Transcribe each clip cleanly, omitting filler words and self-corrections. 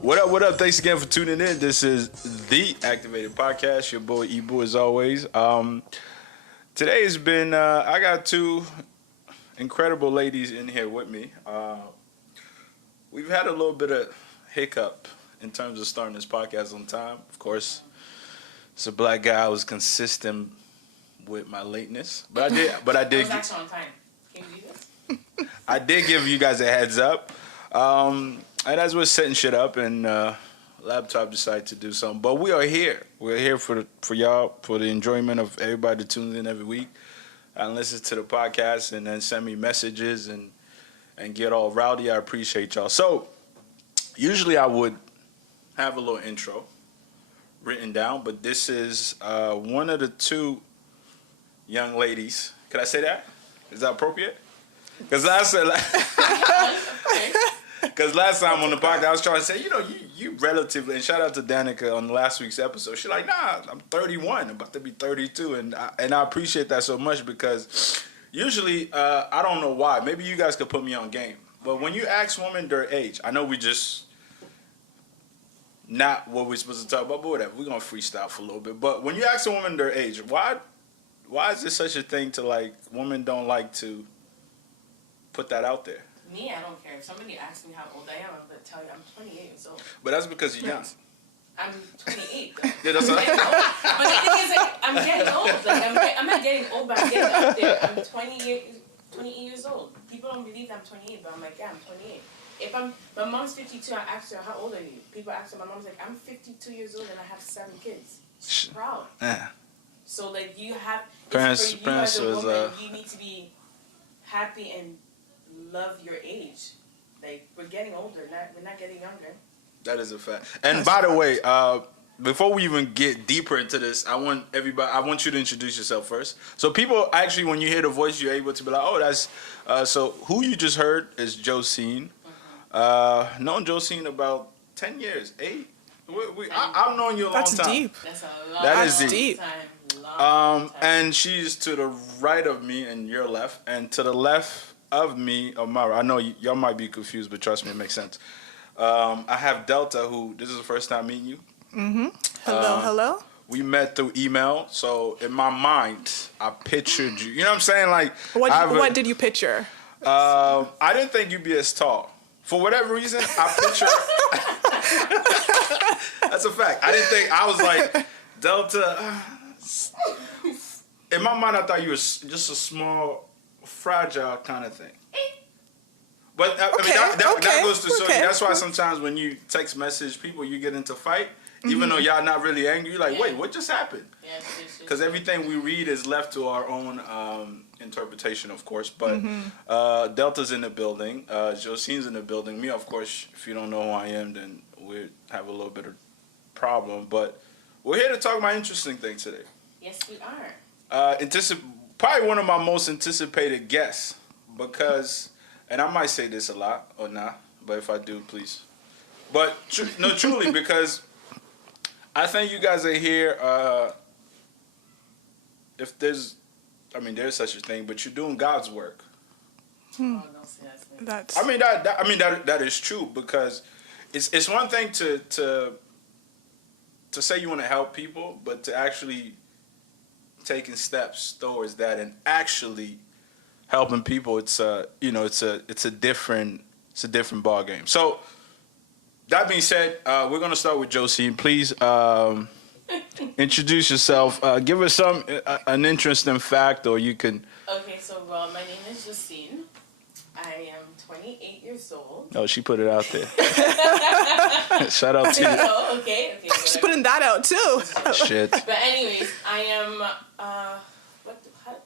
What up? Thanks again for tuning in. This is the Activated Podcast. Your boy Ebu, as always. Today has been, I got two incredible ladies in here with me. We've had a little bit of hiccup in terms of starting this podcast on time. Of course, it's a black guy. I was consistent with my lateness, but I did. I was actually on time. Can you do this? I did give you guys a heads up. And as we're setting shit up, and laptop decided to do something, but we are here. We're here for y'all, for the enjoyment of everybody that tunes in every week and listens to the podcast, and then send me messages and get all rowdy. I appreciate y'all. So usually I would have a little intro written down, but this is one of the two young ladies. Can I say that? Is that appropriate? Because last time on the podcast, I was trying to say, you relatively, and shout out to Danica on last week's episode. She's like, nah, I'm 31, I'm about to be 32, and I appreciate that so much, because usually, I don't know why, maybe you guys could put me on game, but when you ask women their age, I know we just not what we're supposed to talk about, but whatever, we're going to freestyle for a little bit, but when you ask a woman their age, why is there such a thing to, like, women don't like to put that out there? Me, I don't care. If somebody asks me how old I am, I'm going to tell you I'm 28 years old. But that's because you're young. I'm 28. Though. Yeah, that's what But the thing is, like, I'm getting old. Like, I'm not getting old, but I'm getting up there. I'm 28 years old. People don't believe I'm 28, but I'm like, yeah, I'm 28. My mom's 52, I asked her, how old are you? People ask her, my mom's like, I'm 52 years old and I have 7 kids. She's proud. Yeah. So, like, you have, parents as a was, woman, you need to be happy and love your age. Like, we're getting older, we're not getting younger. That is a fact. And by the way, before we even get deeper into this, I want you to introduce yourself first. So people actually, when you hear the voice, you're able to be like, oh, that's so who you just heard is Jocine. Known Jocine about 10 years, 8. I've known you a long time. That's deep. That's a long That is deep. Long time. And she's to the right of me and your left, and to the left of me, Amara. I know y'all might be confused, but trust me, it makes sense. I have Delta, who this is the first time meeting you. Mm-hmm. Hello. We met through email, so in my mind, I pictured you. You know what I'm saying? Like, what did you picture? I didn't think you'd be as tall. For whatever reason, I picture. That's a fact. I was like, Delta. In my mind, I thought you were just a small, fragile kind of thing. But that goes to show you. That's why sometimes when you text message people, you get into fight, even though y'all not really angry. You're like, wait, what just happened? Because everything we read is left to our own interpretation, of course. But Delta's in the building. Jocine's in the building. Me, of course, if you don't know who I am, then we have a little bit of problem. But we're here to talk about interesting things today. Yes, we are. Probably one of my most anticipated guests, because, and I might say this a lot or not, but if I do, please. But truly, because I think you guys are here. If there's such a thing, but you're doing God's work. Oh, don't say that. That is true, because it's one thing to say you want to help people, but to actually taking steps towards that and actually helping people, it's a different ball game. So that being said, we're gonna start with Jocine. Please introduce yourself. Give us an interesting fact, or you can. Okay, so my name is Jocine. I am 28 years old. Oh, she put it out there. Shout out to you. Oh, okay. She's putting that out too. Shit. But anyways, I am. How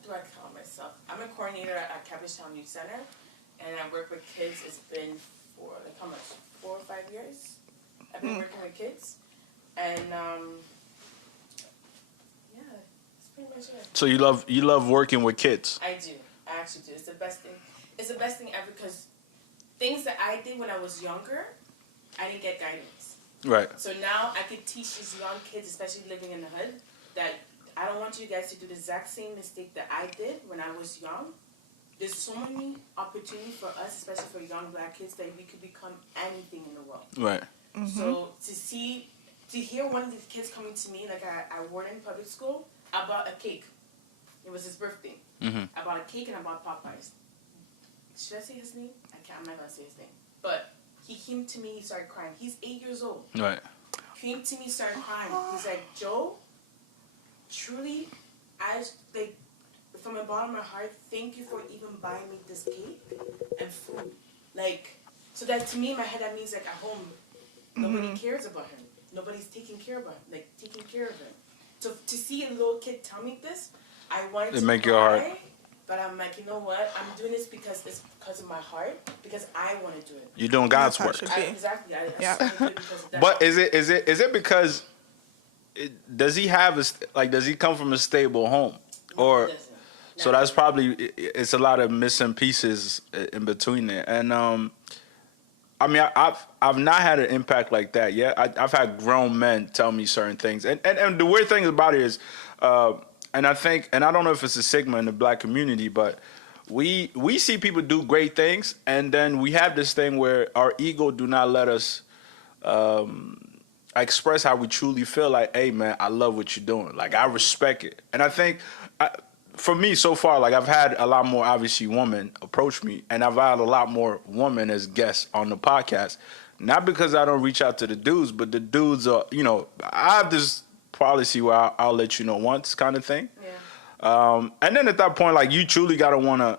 do I call myself? I'm a coordinator at Cabbagetown Youth Center, and I work with kids. It's been for 4 or 5 years. I've been working with kids, and it's pretty much it. So you love working with kids? I do. I actually do. It's the best thing. It's the best thing ever, because things that I did when I was younger, I didn't get guidance. Right. So now I could teach these young kids, especially living in the hood, that I don't want you guys to do the exact same mistake that I did when I was young. There's so many opportunities for us, especially for young black kids, that we could become anything in the world. Right. So to hear one of these kids coming to me, like I Warden Public School, I bought a cake. It was his birthday. I bought a cake and I bought Popeyes. Should I say his name? I'm not gonna say his name. But he came to me, he started crying. He's 8 years old. Right. He came to me, started crying. He's like, Joe, truly, from the bottom of my heart, thank you for even buying me this cake and food. Like, so that to me in my head, that means like at home, nobody cares about him. Nobody's taking care of him. So to see a little kid tell me this, I wanted to make your heart. But I'm like, you know what? I'm doing this because it's because of my heart, because I want to do it. You're doing God's work. Exactly. Yeah. Because of that. But is it because does he come from a stable home, or so that's probably it's a lot of missing pieces in between there. And I mean, I've not had an impact like that yet. I've had grown men tell me certain things, and the weird thing about it is, and I think, and I don't know if it's a stigma in the black community, but we see people do great things, and then we have this thing where our ego do not let us express how we truly feel. Like, hey man, I love what you're doing. Like, I respect it, and I think. For me, so far, like I've had a lot more, obviously, women approach me, and I've had a lot more women as guests on the podcast. Not because I don't reach out to the dudes, but the dudes are, I have this policy where I'll let you know once kind of thing. Yeah. And then at that point, like, you truly got to want to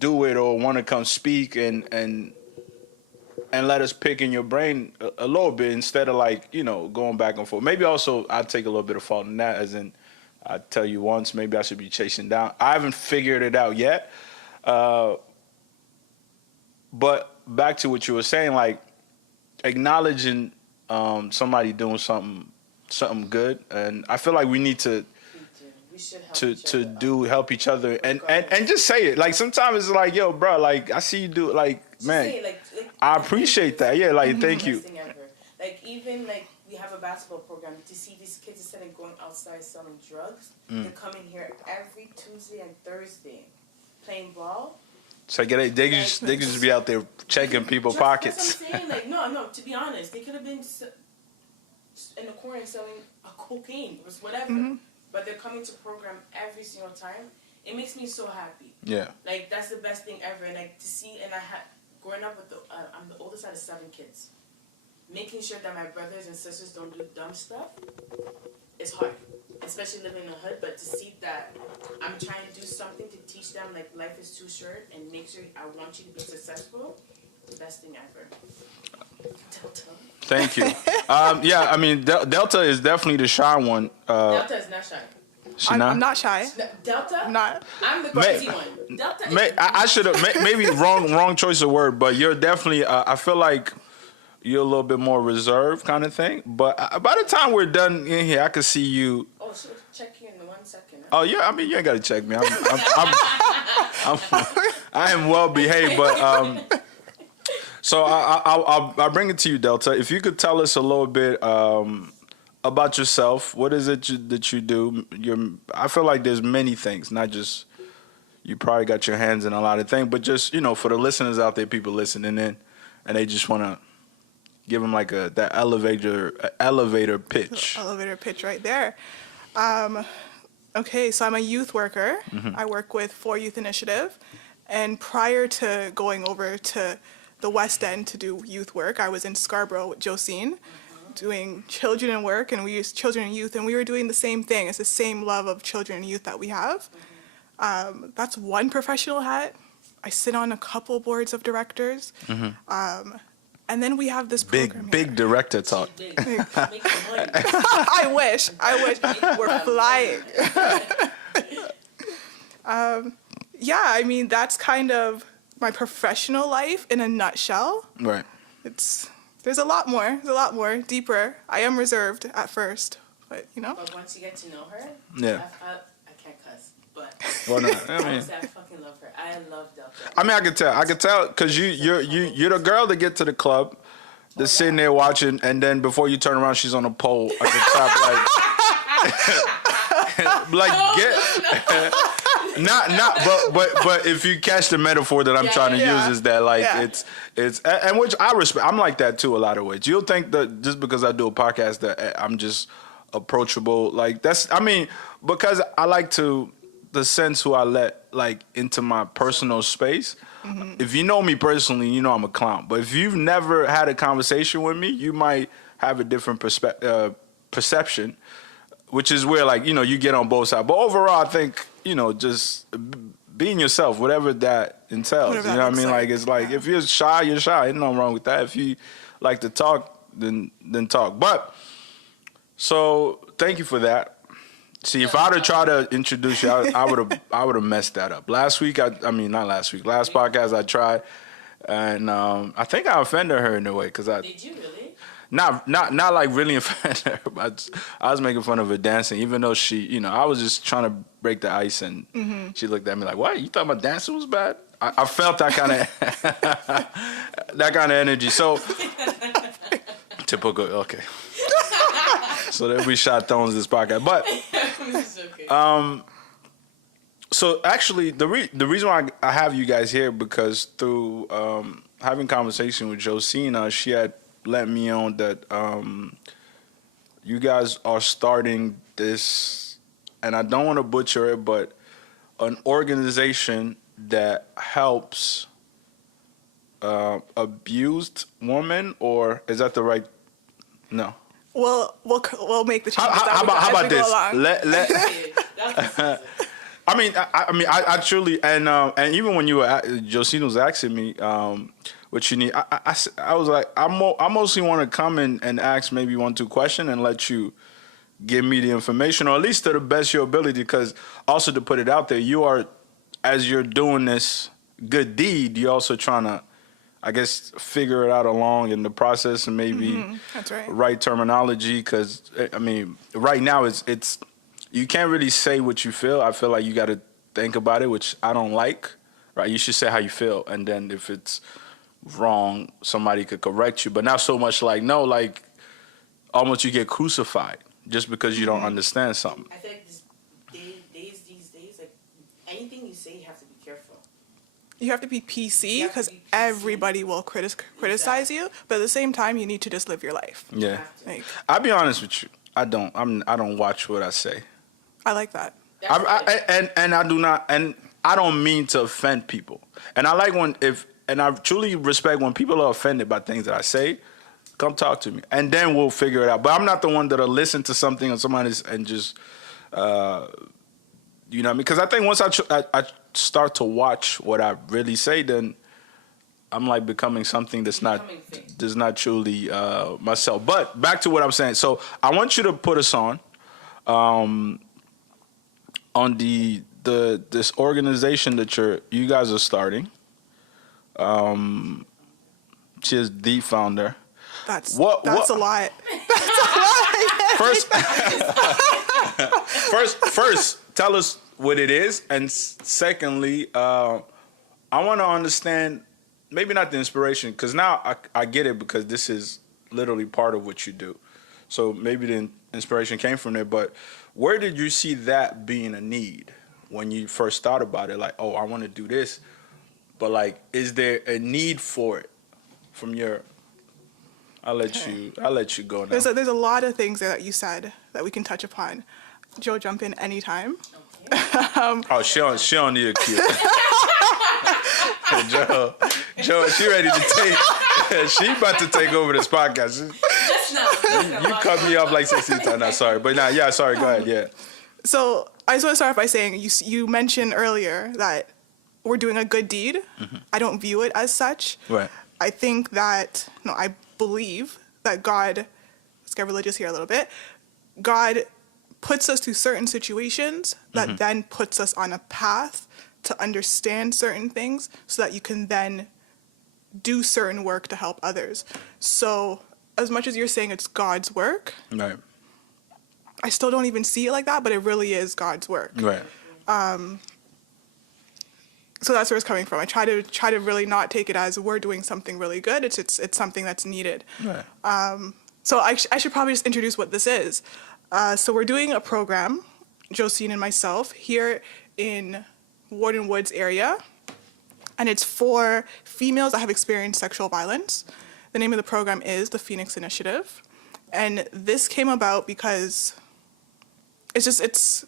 do it or want to come speak and let us pick in your brain a little bit instead of like, going back and forth. Maybe also I take a little bit of fault in that, as in, I tell you once, maybe I should be chasing down. I haven't figured it out yet. But back to what you were saying, like acknowledging somebody doing something good, and I feel like we need to help each other and just say it. Like sometimes it's like, yo, bro, like I see you do it, like just man, it, I appreciate that. Yeah, like thank you. Like even like. We have a basketball program to see these kids instead of going outside selling drugs. They're coming here every Tuesday and Thursday playing ball. So they can just be out there checking people's pockets. That's what I'm saying. Like no. To be honest, they could have been in the corner selling a cocaine or whatever. But they're coming to program every single time. It makes me so happy. Yeah. Like that's the best thing ever. And like to see, and I had growing up with I'm the oldest out of 7 kids. Making sure that my brothers and sisters don't do dumb stuff is hard, especially living in the hood. But to see that I'm trying to do something to teach them, like life is too short, and make sure I want you to be successful, the best thing ever. Delta. Thank you. Yeah, I mean, Delta is definitely the shy one. Delta is not shy. I'm not shy. Delta? I'm not. I'm the crazy one. Delta I should have, maybe wrong choice of word, but you're definitely, I feel like, you're a little bit more reserved kind of thing. But by the time we're done in here, I can see you. Oh, so check you in 1 second. Oh, yeah. I mean, you ain't got to check me. I am well behaved. But so I'll bring it to you, Delta. If you could tell us a little bit about yourself. What is it that you do? I feel like there's many things, not just you probably got your hands in a lot of things, but just, for the listeners out there, people listening in, and they just want to give them like that elevator pitch. Elevator pitch right there. Okay, so I'm a youth worker. I work with 4 Youth Initiative. And prior to going over to the West End to do youth work, I was in Scarborough with Jocine doing children and work, and we used children and youth, and we were doing the same thing. It's the same love of children and youth that we have. That's one professional hat. I sit on a couple boards of directors. And then we have this program big director talk. I wish. We're flying. Yeah, I mean, that's kind of my professional life in a nutshell. Right. There's a lot more, deeper. I am reserved at first, but But once you get to know her, yeah. I can't cuss, but well, no, I fucking love her. I love Delta. I mean, I could tell, because you're the girl to get to the club, that's sitting there watching, and then before you turn around, she's on a pole at the top, like, like but if you catch the metaphor that I'm trying to use is that like it's and which I respect. I'm like that too a lot of ways. You'll think that just because I do a podcast that I'm just approachable. Like that's, I mean, because I like to the sense who I let like into my personal space. Mm-hmm. If you know me personally, you know I'm a clown. But if you've never had a conversation with me, you might have a different perception, which is where like, you know, you get on both sides. But overall, I think, you know, just being yourself, whatever that entails. Whatever you know what I mean? Like it's like if you're shy, you're shy. Ain't nothing wrong with that. If you like to talk, then talk. But so thank you for that. See, if I'd have tried to introduce you, I would have messed that up. Last podcast I tried, and I think I offended her in a way because Did you really? Not like really offended her, but I was making fun of her dancing, even though she, you know, I was just trying to break the ice, and she looked at me like, "What? You thought my dancing was bad?" I felt that kind of that kind of energy. So typical. Okay. So that we shot tones this podcast, but so actually the reason why I have you guys here because through having conversation with Jocine, she had let me on that you guys are starting this, and I don't want to butcher it, but an organization that helps abused women, or is that the right? No. We'll make the changes. How about this? I mean, I truly and even when you were Jocine was asking me what you need, I was like, I mostly want to come and ask maybe 1-2 questions and let you give me the information, or at least to the best of your ability. Because also to put it out there, you are, as you're doing this good deed, you're also trying to, I guess, figure it out along in the process and maybe that's right terminology. Because I mean, right now it's you can't really say what you feel. I feel like you got to think about it, which I don't like. Right? You should say how you feel, and then if it's wrong, somebody could correct you. But not so much like no, like almost you get crucified just because you don't understand something. I think these days, like anything you say, you have to be careful. You have to be PC because everybody will criticize you, but at the same time, you need to just live your life. Yeah, like, I'll be honest with you. I don't watch what I say. I like that. And I do not, and I don't mean to offend people. And I like and I truly respect when people are offended by things that I say. Come talk to me, and then we'll figure it out. But I'm not the one that'll listen to something on somebody's and just, you know what I mean? Because I think once I start to watch what I really say, then I'm like becoming something that's not truly myself. But back to what I'm saying. So I want you to put us on this organization that you guys are starting. She is the founder. That's a lot. That's a lot. First, tell us what it is, and secondly, I want to understand maybe not the inspiration, because now I get it because this is literally part of what you do. So maybe the inspiration came from there, but where did you see that being a need when you first thought about it? Like, oh, I want to do this, but like, is there a need for it from your? I'll let you go now. There's a lot of things that you said that we can touch upon. Joe, jump in anytime. Okay. She don't need a cue. Joe, she ready to take. She about to take over this podcast. You cut me off like 16 times. No, sorry, but now, yeah, sorry. Go ahead. Yeah. So I just want to start off by saying you mentioned earlier that we're doing a good deed. Mm-hmm. I don't view it as such. Right. I think that I believe that God. Let's get religious here a little bit. God puts us through certain situations that then puts us on a path to understand certain things so that you can then do certain work to help others. So as much as you're saying it's God's work, right, I still don't even see it like that, but it really is God's work. Right. So that's where it's coming from. I try to really not take it as we're doing something really good. It's something that's needed. Right. So I should probably just introduce what this is. So we're doing a program, Jocine and myself, here in Warden Woods area, and it's for females that have experienced sexual violence. The name of the program is the Phoenix Initiative, and this came about because it's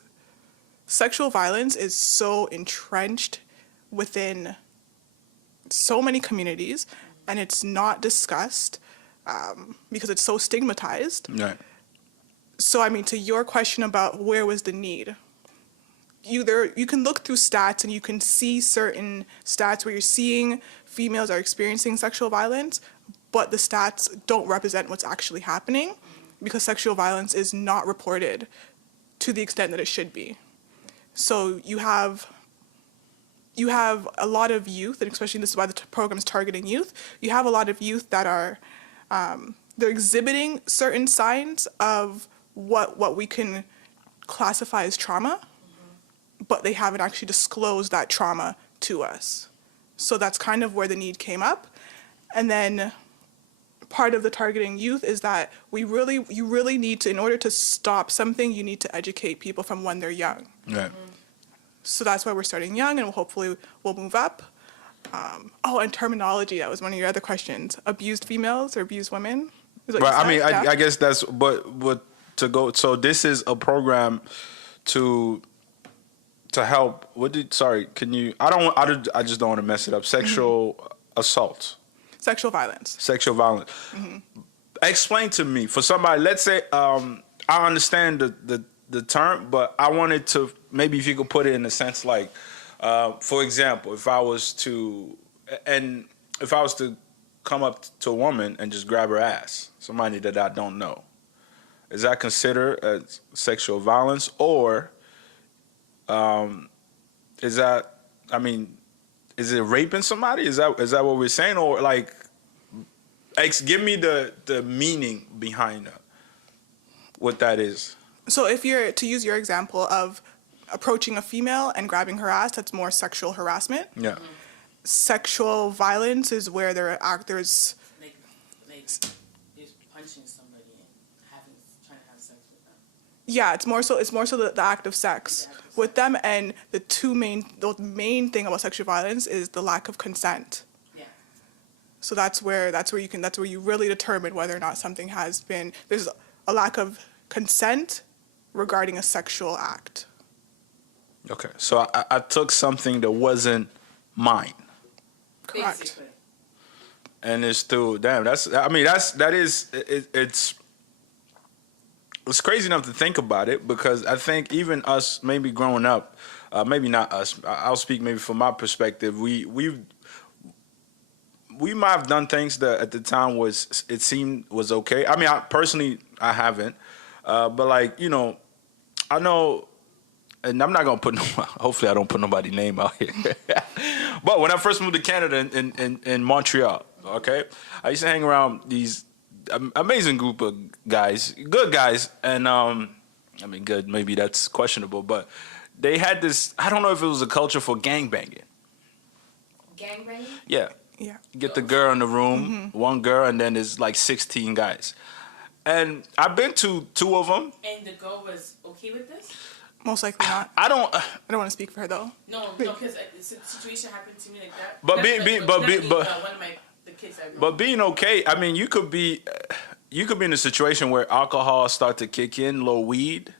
sexual violence is so entrenched within so many communities, and it's not discussed because it's so stigmatized. Right. So, I mean, to your question about where was the need, you can look through stats and you can see certain stats where you're seeing females are experiencing sexual violence, but the stats don't represent what's actually happening because sexual violence is not reported to the extent that it should be. So you have a lot of youth, and especially this is why the program is targeting youth. You have a lot of youth that are they're exhibiting certain signs of what we can classify as trauma, but they haven't actually disclosed that trauma to us. So that's kind of where the need came up. And then part of the targeting youth is that you really need to, in order to stop something, you need to educate people from when they're young. Right. So that's why we're starting young, and hopefully we'll move up. And terminology, that was one of your other questions. Abused females or abused women? Is what Right. you I mean, said? I guess that's but to go. So this is a program to help. Can you? I just don't want to mess it up. Sexual assault. Sexual violence. Sexual violence. Mm-hmm. Explain to me, for somebody. Let's say I understand the term, but I wanted to maybe if you could put it in a sense like, for example, if I was to come up to a woman and just grab her ass, somebody that I don't know, is that considered as sexual violence, or is that? I mean, is it raping somebody? Is that what we're saying, or like, give me the meaning behind that, what that is. So if you're to use your example of approaching a female and grabbing her ass, that's more sexual harassment. Yeah. Mm-hmm. Sexual violence is where there's Like punching somebody and trying to have sex with them. yeah, it's more so the act of sex with them, and the main thing about sexual violence is the lack of consent. Yeah. So that's where you really determine whether or not something there's a lack of consent regarding a sexual act. Okay, so I took something that wasn't mine. Correct. Basically. And it's still it's crazy enough to think about it, because I think even us maybe growing up, maybe not us, I'll speak maybe from my perspective, we might have done things that at the time it seemed was okay. I mean, I haven't, but like, you know, I know, and I'm not gonna put hopefully I don't put nobody's name out here. But when I first moved to Canada in Montreal, okay, I used to hang around these amazing group of guys, good guys, and I mean, good, maybe that's questionable, but they had this, I don't know if it was a culture for gangbanging. Gangbanging? Yeah. Yeah. Get the girl in the room, one girl, and then there's like 16 guys. And I've been to 2 of them. And the girl was okay with this? Most likely not. I don't want to speak for her though. No, because a situation happened to me like that. But The kids I know. But being okay, I mean, you could be in a situation where alcohol start to kick in, a little weed.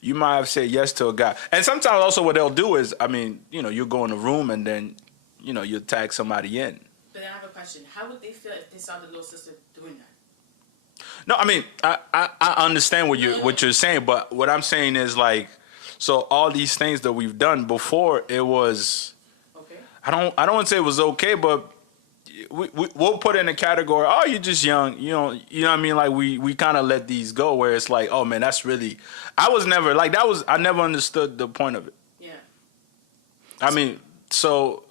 You might have said yes to a guy. And sometimes also what they'll do is, I mean, you know, you go in a room and then, you know, you tag somebody in. But then I have a question. How would they feel if they saw the little sister doing that? No, I mean, I understand what you're saying, but what I'm saying is like, so all these things that we've done before, it was, Okay. I don't want to say it was okay, but we'll put in a category, oh, you're just young, you know what I mean? Like we kind of let these go where it's like, oh man, that's really, I never understood the point of it. Yeah. I mean, so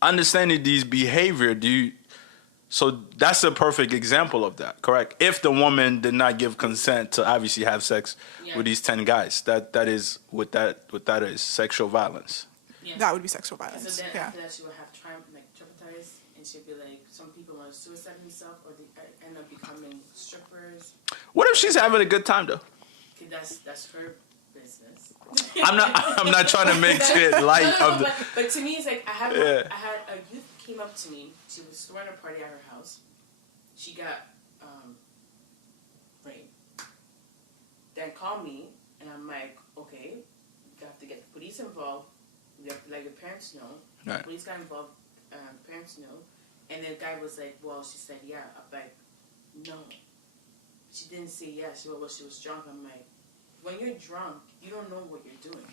understanding these behavior, so that's a perfect example of that, correct? If the woman did not give consent to obviously have sex with these 10 guys, that is what that is, sexual violence. Yeah. That would be sexual violence. So then yeah. after that, she would have traumatized, and she'd be like, some people want to suicide themselves, or they end up becoming strippers. What if she's having a good time though? Okay, that's her business. I'm not trying to make shit light of the. But to me, it's like I had a youth came up to me. She was throwing a party at her house. She got raped. Then called me, and I'm like, okay, you have to get the police involved. You have to let your parents know. Right. The police got involved. Parents know. And the guy was like, well, she said yeah. I'm like, no. She didn't say yes. She was drunk. I'm like, when you're drunk, you don't know what you're doing.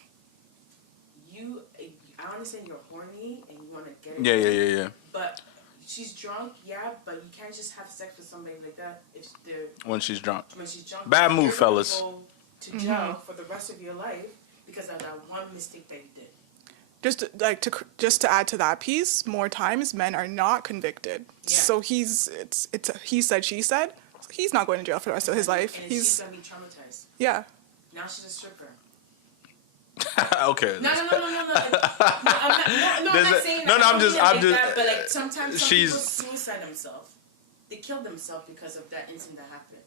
I understand you're horny and you want to get it. Yeah. But she's drunk, yeah, but you can't just have sex with somebody like that if they're... When she's drunk. Bad move, fellas. Go to jail for the rest of your life because of that one mistake that you did. Just to add to that piece, more times men are not convicted. Yeah. So it's a he said, she said. So he's not going to jail for the rest of his life. And she's going to be traumatized. Yeah. Now she's a stripper. Okay. No. I'm not saying that. I'm just. That, but like sometimes people suicide themselves. They kill themselves because of that incident that happened.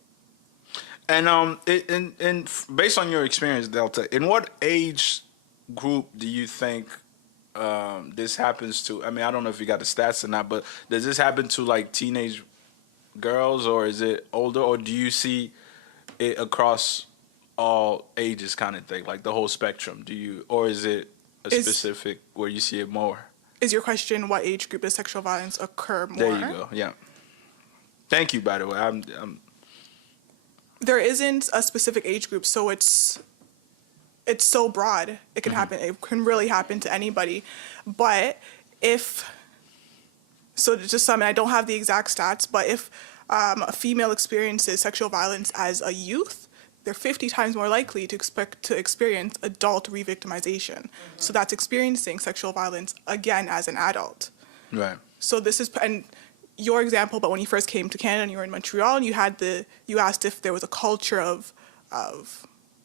And based on your experience, Delta, in what age group do you think this happens to? I mean, I don't know if you got the stats or not, but does this happen to like teenage girls, or is it older, or do you see it across all ages kind of thing, like the whole spectrum? Or is it specific where you see it more? Is your question what age group does sexual violence occur more? There you go. Yeah. Thank you, by the way. I'm There isn't a specific age group, so it's so broad. It can happen. It can really happen to anybody. But I don't have the exact stats, but if a female experiences sexual violence as a youth, they're 50 times more likely to experience adult re-victimization. So that's experiencing sexual violence again as an adult. Right. So this is, and your example, but when you first came to Canada and you were in Montreal and you asked if there was a culture of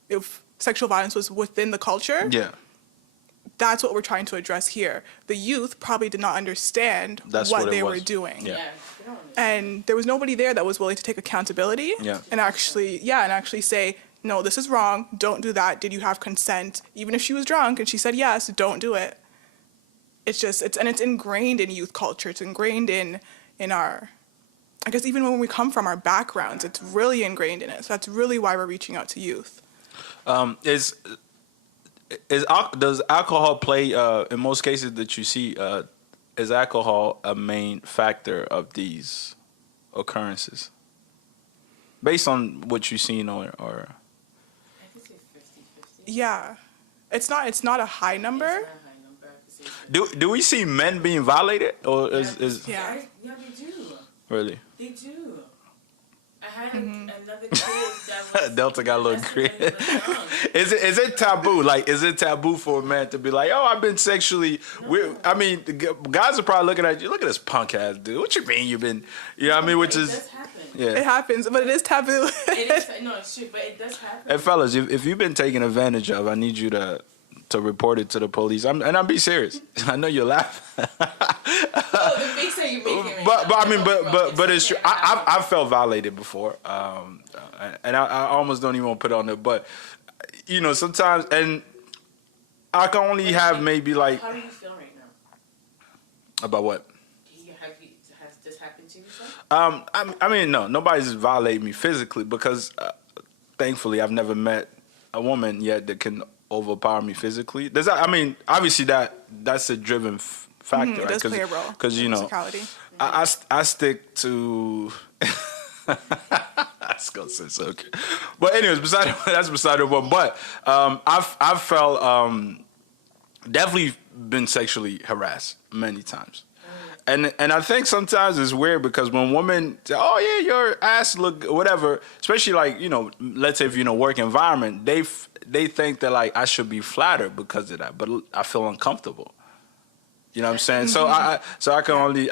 if sexual violence was within the culture. Yeah. That's what we're trying to address here. The youth probably did not understand what they were doing. Yeah. And there was nobody there that was willing to take accountability and actually say, no, this is wrong. Don't do that. Did you have consent? Even if she was drunk and she said yes, don't do it. It's ingrained in youth culture. It's ingrained in our, I guess even when we come from our backgrounds, it's really ingrained in it. So that's really why we're reaching out to youth. Does alcohol play in most cases that you see? Is alcohol a main factor of these occurrences, based on what you've seen, or? I could say 50-50. Yeah, it's not a high number. It's not a high number. Do we see men being violated, or is? Yeah, they do. Really? They do. I had another kid that was... Delta got a little creative. Is it taboo? Like, is it taboo for a man to be like, oh, I've been sexually... No. I mean, guys are probably looking at you, look at this punk ass dude. What you mean you've been... You know what I mean? Which it is... does happen. Yeah. It happens, but it is taboo. It's true, but it does happen. Hey, fellas, if you've been taken advantage of, I need you to report it to the police. And I'm be serious. I know you're laughing. The face that you make it. But it's true. I've felt violated before, and I almost don't even want to put it on there. But you know, sometimes, and I can only have maybe like. How do you feel right now? About what? Has this happened to you? I mean, no, nobody's violated me physically because, thankfully, I've never met a woman yet that can overpower me physically. Obviously that's a driven factor, right? It does play a role. Because you know, I stick to. That's gonna say so. Okay. But anyways, that's beside the point. But I've felt definitely been sexually harassed many times. And I think sometimes it's weird because when women say, oh yeah, your ass look whatever, especially like, you know, let's say if you're in a work environment, they think that like I should be flattered because of that, but I feel uncomfortable. You know what I'm saying? So I can only,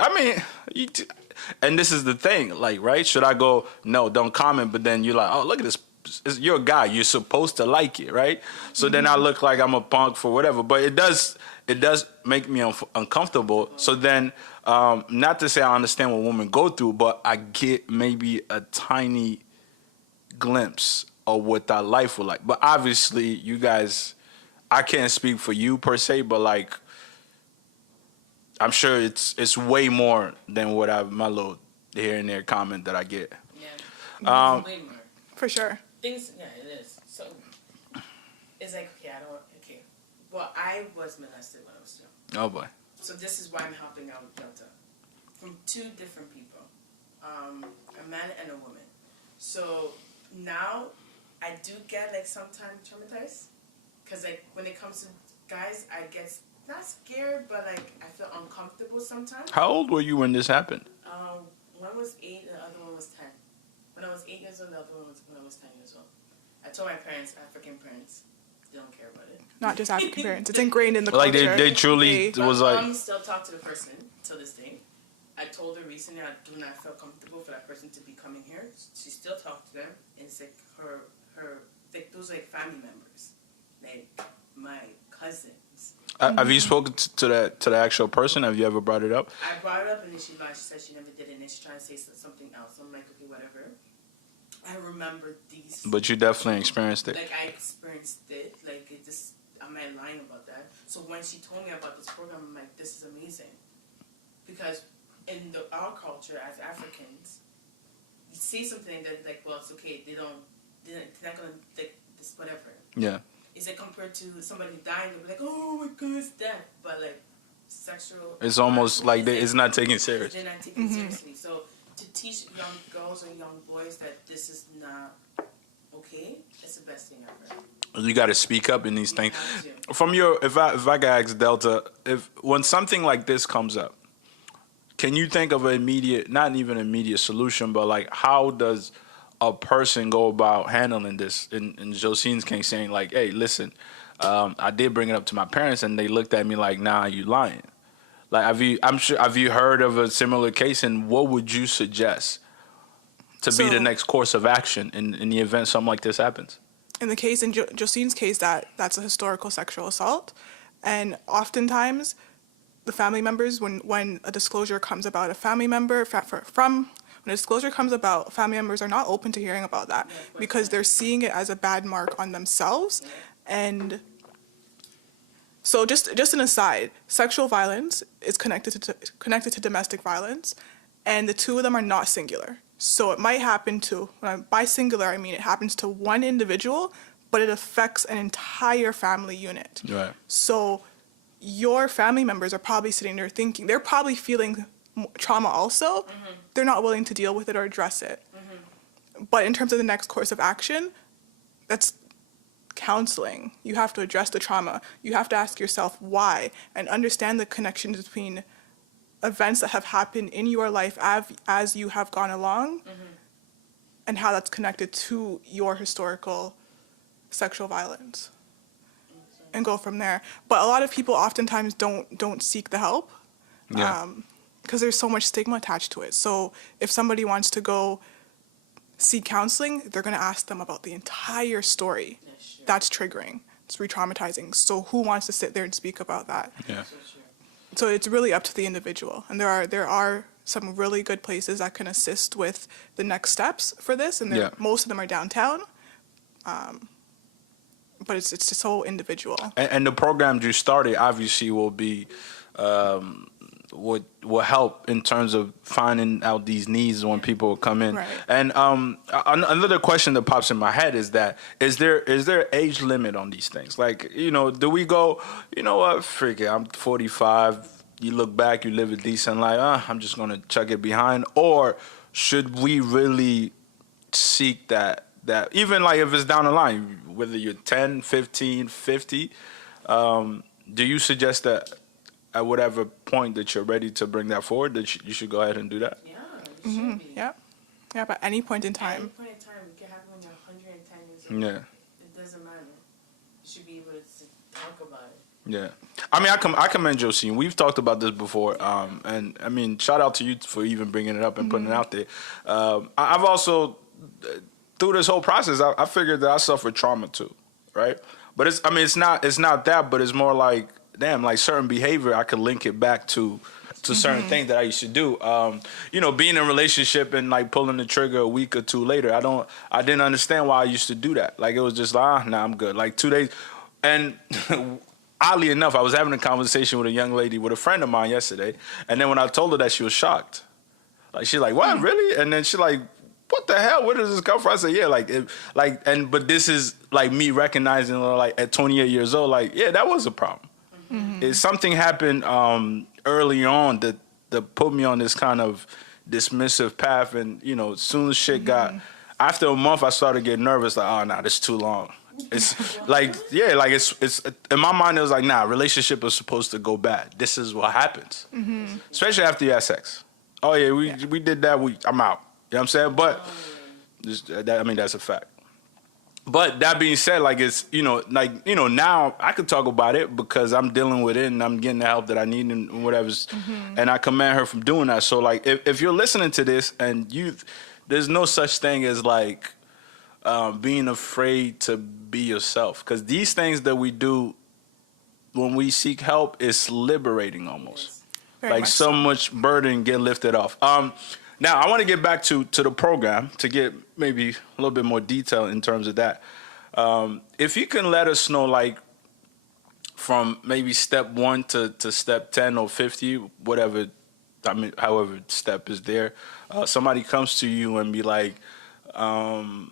and this is the thing, like, right? Should I go, no, don't comment, but then you're like, oh, look at this, you're a guy, you're supposed to like it, right? So then I look like I'm a punk for whatever, but it does make me uncomfortable. So then, not to say I understand what women go through, but I get maybe a tiny glimpse of what that life was like. But obviously, you guys I can't speak for you per se, but like I'm sure it's way more than what my little here and there comment that I get. Yeah. It's way more. For sure. Things, yeah, it is. So, it's like, okay. Well, I was molested when I was young. Oh boy. So this is why I'm helping out Delta. From two different people. A man and a woman. So, now, I do get, like, sometimes traumatized. Because, like, when it comes to guys, I get not scared, but, like, I feel uncomfortable sometimes. How old were you when this happened? One was 8 and the other one was 10. When I was 8 years old, the other one was when I was 10 years old. I told my parents, African parents, they don't care about it. Not just African parents. It's ingrained in the Like culture. they truly was like. My mom still talk to the person till this day. I told her recently I do not feel comfortable for that person to be coming here. She still talks to them, and it's like her like those like family members, like my cousins. Have you spoken to the actual person? Have you ever brought it up? I brought it up, and then she lied. She said she never did it, and then she tried to say something else. I'm like, okay, whatever. I remember these. But you definitely experienced it. Like I experienced it. Like it just, I'm not lying about that. So when she told me about this program, I'm like, this is amazing, because in our culture as Africans, you say something that like, well, it's okay. They're not gonna like this whatever. Yeah. Is it compared to somebody dying? They'll be like, oh my God, it's death. But like sexual. It's almost like it's not taken serious. They're not taken seriously. So to teach young girls and young boys that this is not okay, it's the best thing ever. You got to speak up in these things. have to. From your, if I could ask Delta, when something like this comes up, can you think of an immediate, not even immediate solution, but like how does a person go about handling this? In Jocine's case, saying like, "Hey, listen, I did bring it up to my parents, and they looked at me like, nah, you lying." Like, have you heard of a similar case, and what would you suggest to be the next course of action in the event something like this happens? In the case, in Jocine's case, that's a historical sexual assault, and oftentimes, the family members, when a disclosure comes about a family member when a disclosure comes about, family members are not open to hearing about that because they're seeing it as a bad mark on themselves. And so just an aside, sexual violence is connected to domestic violence, and the two of them are not singular. So it might happen to, by singular, I mean it happens to one individual, but it affects an entire family unit. Right. So your family members are probably sitting there thinking, they're probably feeling trauma also. Mm-hmm. They're not willing to deal with it or address it. Mm-hmm. But in terms of the next course of action, that's counseling. You have to address the trauma. You have to ask yourself why and understand the connections between events that have happened in your life as you have gone along, mm-hmm. and how that's connected to your historical sexual violence. And go from there. But a lot of people oftentimes don't seek the help. Yeah. Because there's so much stigma attached to it. So if somebody wants to go seek counseling, they're going to ask them about the entire story. Yeah, sure. That's triggering. It's re-traumatizing. So who wants to sit there and speak about that? Yeah. So it's really up to the individual. And there are some really good places that can assist with the next steps for this. And most of them are downtown. But it's just so individual. And the programs you started obviously will be will help in terms of finding out these needs when people come in. Right. And another question that pops in my head is that is there age limit on these things? Like, do we go, you know what, freak it, I'm 45. You look back, you live a decent life. I'm just gonna chuck it behind, or should we really seek that even like if it's down the line, whether you're 10, 15, 50, do you suggest that at whatever point that you're ready to bring that forward, that you should go ahead and do that? Yeah, you should be. Yeah, but at any point in time. At any point in time, you can have it when you're 110 years old. Yeah. It doesn't matter. You should be able to talk about it. Yeah. I mean, I commend Jocine. We've talked about this before. And I mean, shout out to you for even bringing it up and putting it out there. I've also, through this whole process, I figured that I suffered trauma too, right? But it's not that, but it's more like, damn, like certain behavior, I could link it back to certain things that I used to do. Being in a relationship and like pulling the trigger a week or two later, I didn't understand why I used to do that. Like it was just like, nah, I'm good. Like 2 days, And oddly enough, I was having a conversation with a young lady, with a friend of mine yesterday, and then when I told her that, she was shocked. Like, she's like, "What, really?" And then she's like, "What the hell? Where does this come from?" I said, "Yeah, but this is like me recognizing, like, at 28 years old, like, yeah, that was a problem. Something happened early on that put me on this kind of dismissive path, and as soon as shit got, after a month, I started getting nervous, like, oh, nah, this is too long. It's like, yeah, like it's in my mind, it was like, nah, relationship is supposed to go bad. This is what happens, especially after you have sex. Oh yeah, we did that. I'm out. You know what I'm saying? But that's a fact. But that being said, like, it's now I could talk about it because I'm dealing with it and I'm getting the help that I need and whatever's, and I commend her from doing that. So like, if you're listening to this and there's no such thing as like being afraid to be yourself, because these things that we do when we seek help is liberating almost. Like so much burden get lifted off. Now I want to get back to the program to get maybe a little bit more detail in terms of that. If you can let us know, like, from maybe step 1 to step 10 or 50, whatever, however step is there, somebody comes to you and be like, I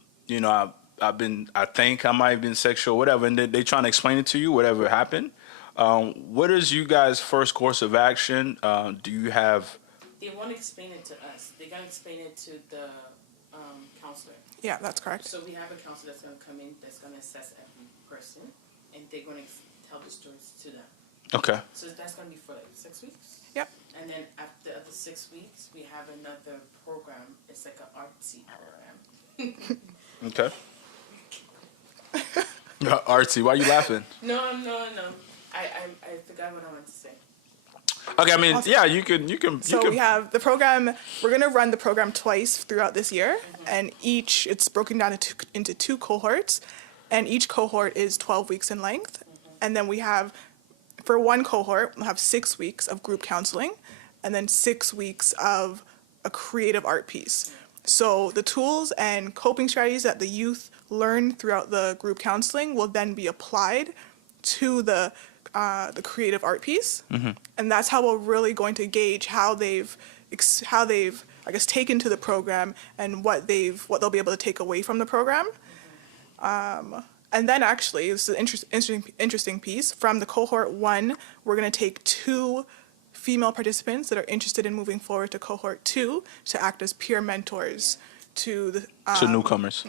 think I might have been sexual, whatever, and they trying to explain it to you, whatever happened. What is you guys' first course of action? Do you have? They won't explain it to us. They're gonna explain it to the counselor. Yeah, that's correct. So we have a counselor that's gonna come in, that's gonna assess every person, and they're gonna tell the stories to them. Okay. So that's gonna be for like 6 weeks. Yep. And then after the 6 weeks, we have another program. It's like an artsy program. Okay. Artsy, why are you laughing? No. I forgot what I wanted to say. Okay, I mean, Awesome. yeah, you can. We have the program. We're going to run the program twice throughout this year, and it's broken down into 2 cohorts, and each cohort is 12 weeks in length. And then we have, for one cohort, we'll have 6 weeks of group counseling, and then 6 weeks of a creative art piece. So the tools and coping strategies that the youth learn throughout the group counseling will then be applied to the creative art piece, and that's how we're really going to gauge how they've I guess taken to the program and what they'll be able to take away from the program. And then actually, this is an interesting piece. From the cohort 1, we're going to take 2 female participants that are interested in moving forward to cohort 2 to act as peer mentors to the to newcomers.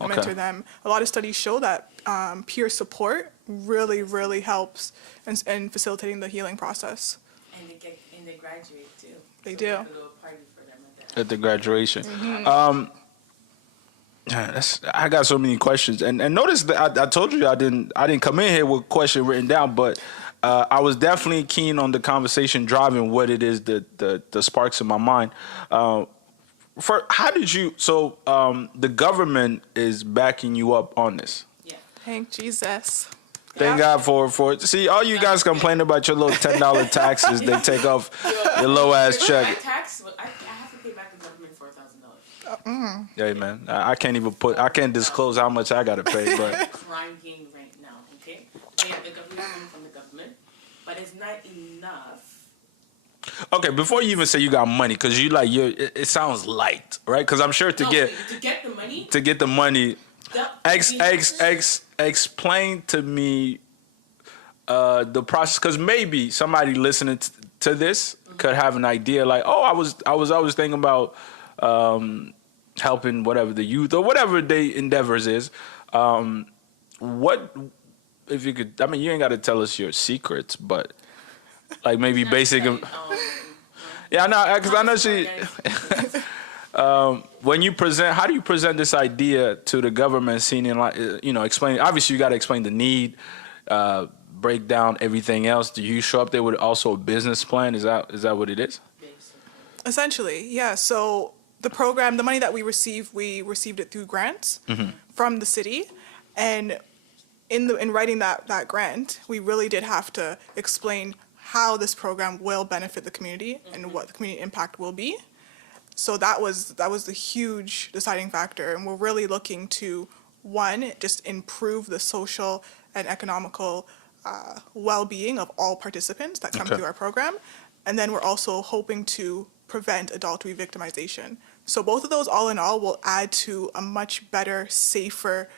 mentor them. A lot of studies show that peer support really helps in facilitating the healing process. And they graduate too. They so do. We have a little party for them At the graduation. I got so many questions, and notice that I told you I didn't come in here with a question written down, but I was definitely keen on the conversation driving what it is that sparks in my mind. How did you? So the government is backing you up on this. Yeah. Thank Jesus. Thank God for see all you guys complain about your little $10 taxes they take off your low ass check. I have to pay back the government $4,000. Yeah, man. I can't disclose how much I gotta pay, but Crying right now, okay? Yeah, the government money from the government, but it's not enough. okay. Before you even say you got money, because it sounds light, right? Because I'm sure to get the money. Explain to me the process, because maybe somebody listening to this could have an idea, like, oh, I was always thinking about helping whatever the youth or whatever their endeavors is. What if you could? I mean, you ain't got to tell us your secrets, but like maybe basic. Yeah, no, because I know she. When you present, how do you present this idea to the government? Seeing like, explain. Obviously, you got to explain the need, break down everything else. Do you show up there with also a business plan? Is that what it is? Essentially, yeah. So the program, the money that we received it through grants from the city, and in writing that grant, we really did have to explain how this program will benefit the community and what the community impact will be. So that was the huge deciding factor, and we're really looking to, one, just improve the social and economical well-being of all participants that come Okay. through our program. And then we're also hoping to prevent adult re-victimization. So both of those, all in all, will add to a much better, safer,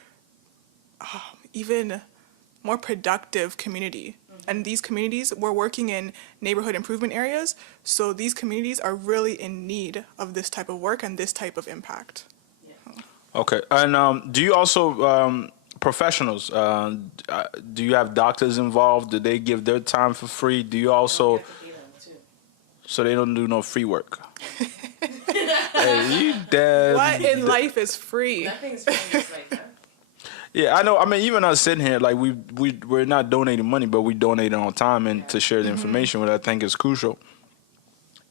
even more productive community. And these communities, we're working in neighborhood improvement areas, so these communities are really in need of this type of work and this type of impact. Okay. And do you also professionals? Do you have doctors involved? Do they give their time for free? Do you also? We have to pay them, too. So they don't do no free work. Hey, you dead. What in life is free? Nothing is free in this life, huh? Yeah, I know. I mean, even us sitting here, like we're not donating money, but we donate our time and to share the information, which I think is crucial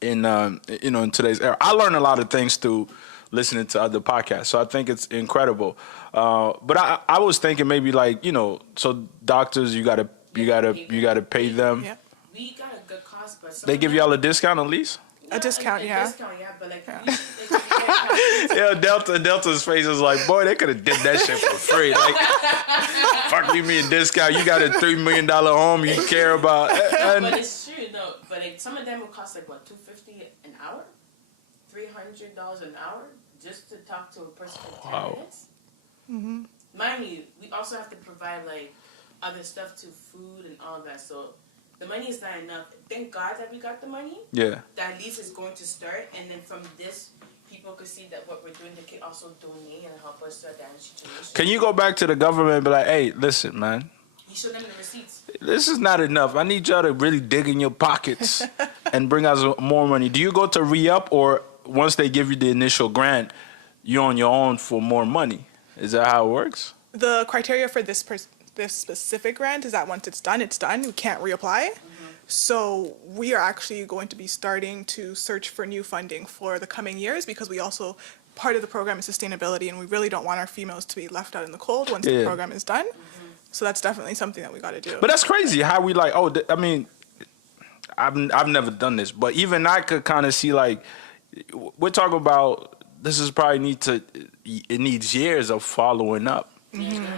in in today's era. I learned a lot of things through listening to other podcasts, so I think it's incredible. But I was thinking maybe like so doctors you gotta pay them. Yeah. We got a good cost, but some They of give them- y'all a discount at least. A discount, yeah. Discount, yeah, but like, we Yeah, Delta's face is like, boy, they could have did that shit for free. Like, fuck, give me a discount. You got a $3 million home you care about. but And it's true though. But like, some of them will cost like what, $250 an hour, $300 an hour just to talk to a person for 10 Wow. minutes. Mind you, we also have to provide like other stuff to food and all that. So the money is not enough. Thank God that we got the money. yeah. That at least is going to start, and then from this, people could see that what we're doing. They can also donate and help us to adapt the situation. Can you go back to the government and be like, hey, listen, man, You show them the receipts. this is not enough. I need y'all to really dig in your pockets and bring us more money. Do you go to re-up, or once they give you the initial grant, you're on your own for more money? Is that how it works? The criteria for this specific grant is that once it's done, it's done. We can't reapply. So we are actually going to be starting to search for new funding for the coming years, because we also, part of the program is sustainability, and we really don't want our females to be left out in the cold once Yeah. the program is done. So that's definitely something that we got to do. But that's crazy how we like, I mean, I've never done this, but even I could kind of see like, we're talking about, this is probably it needs years of following up.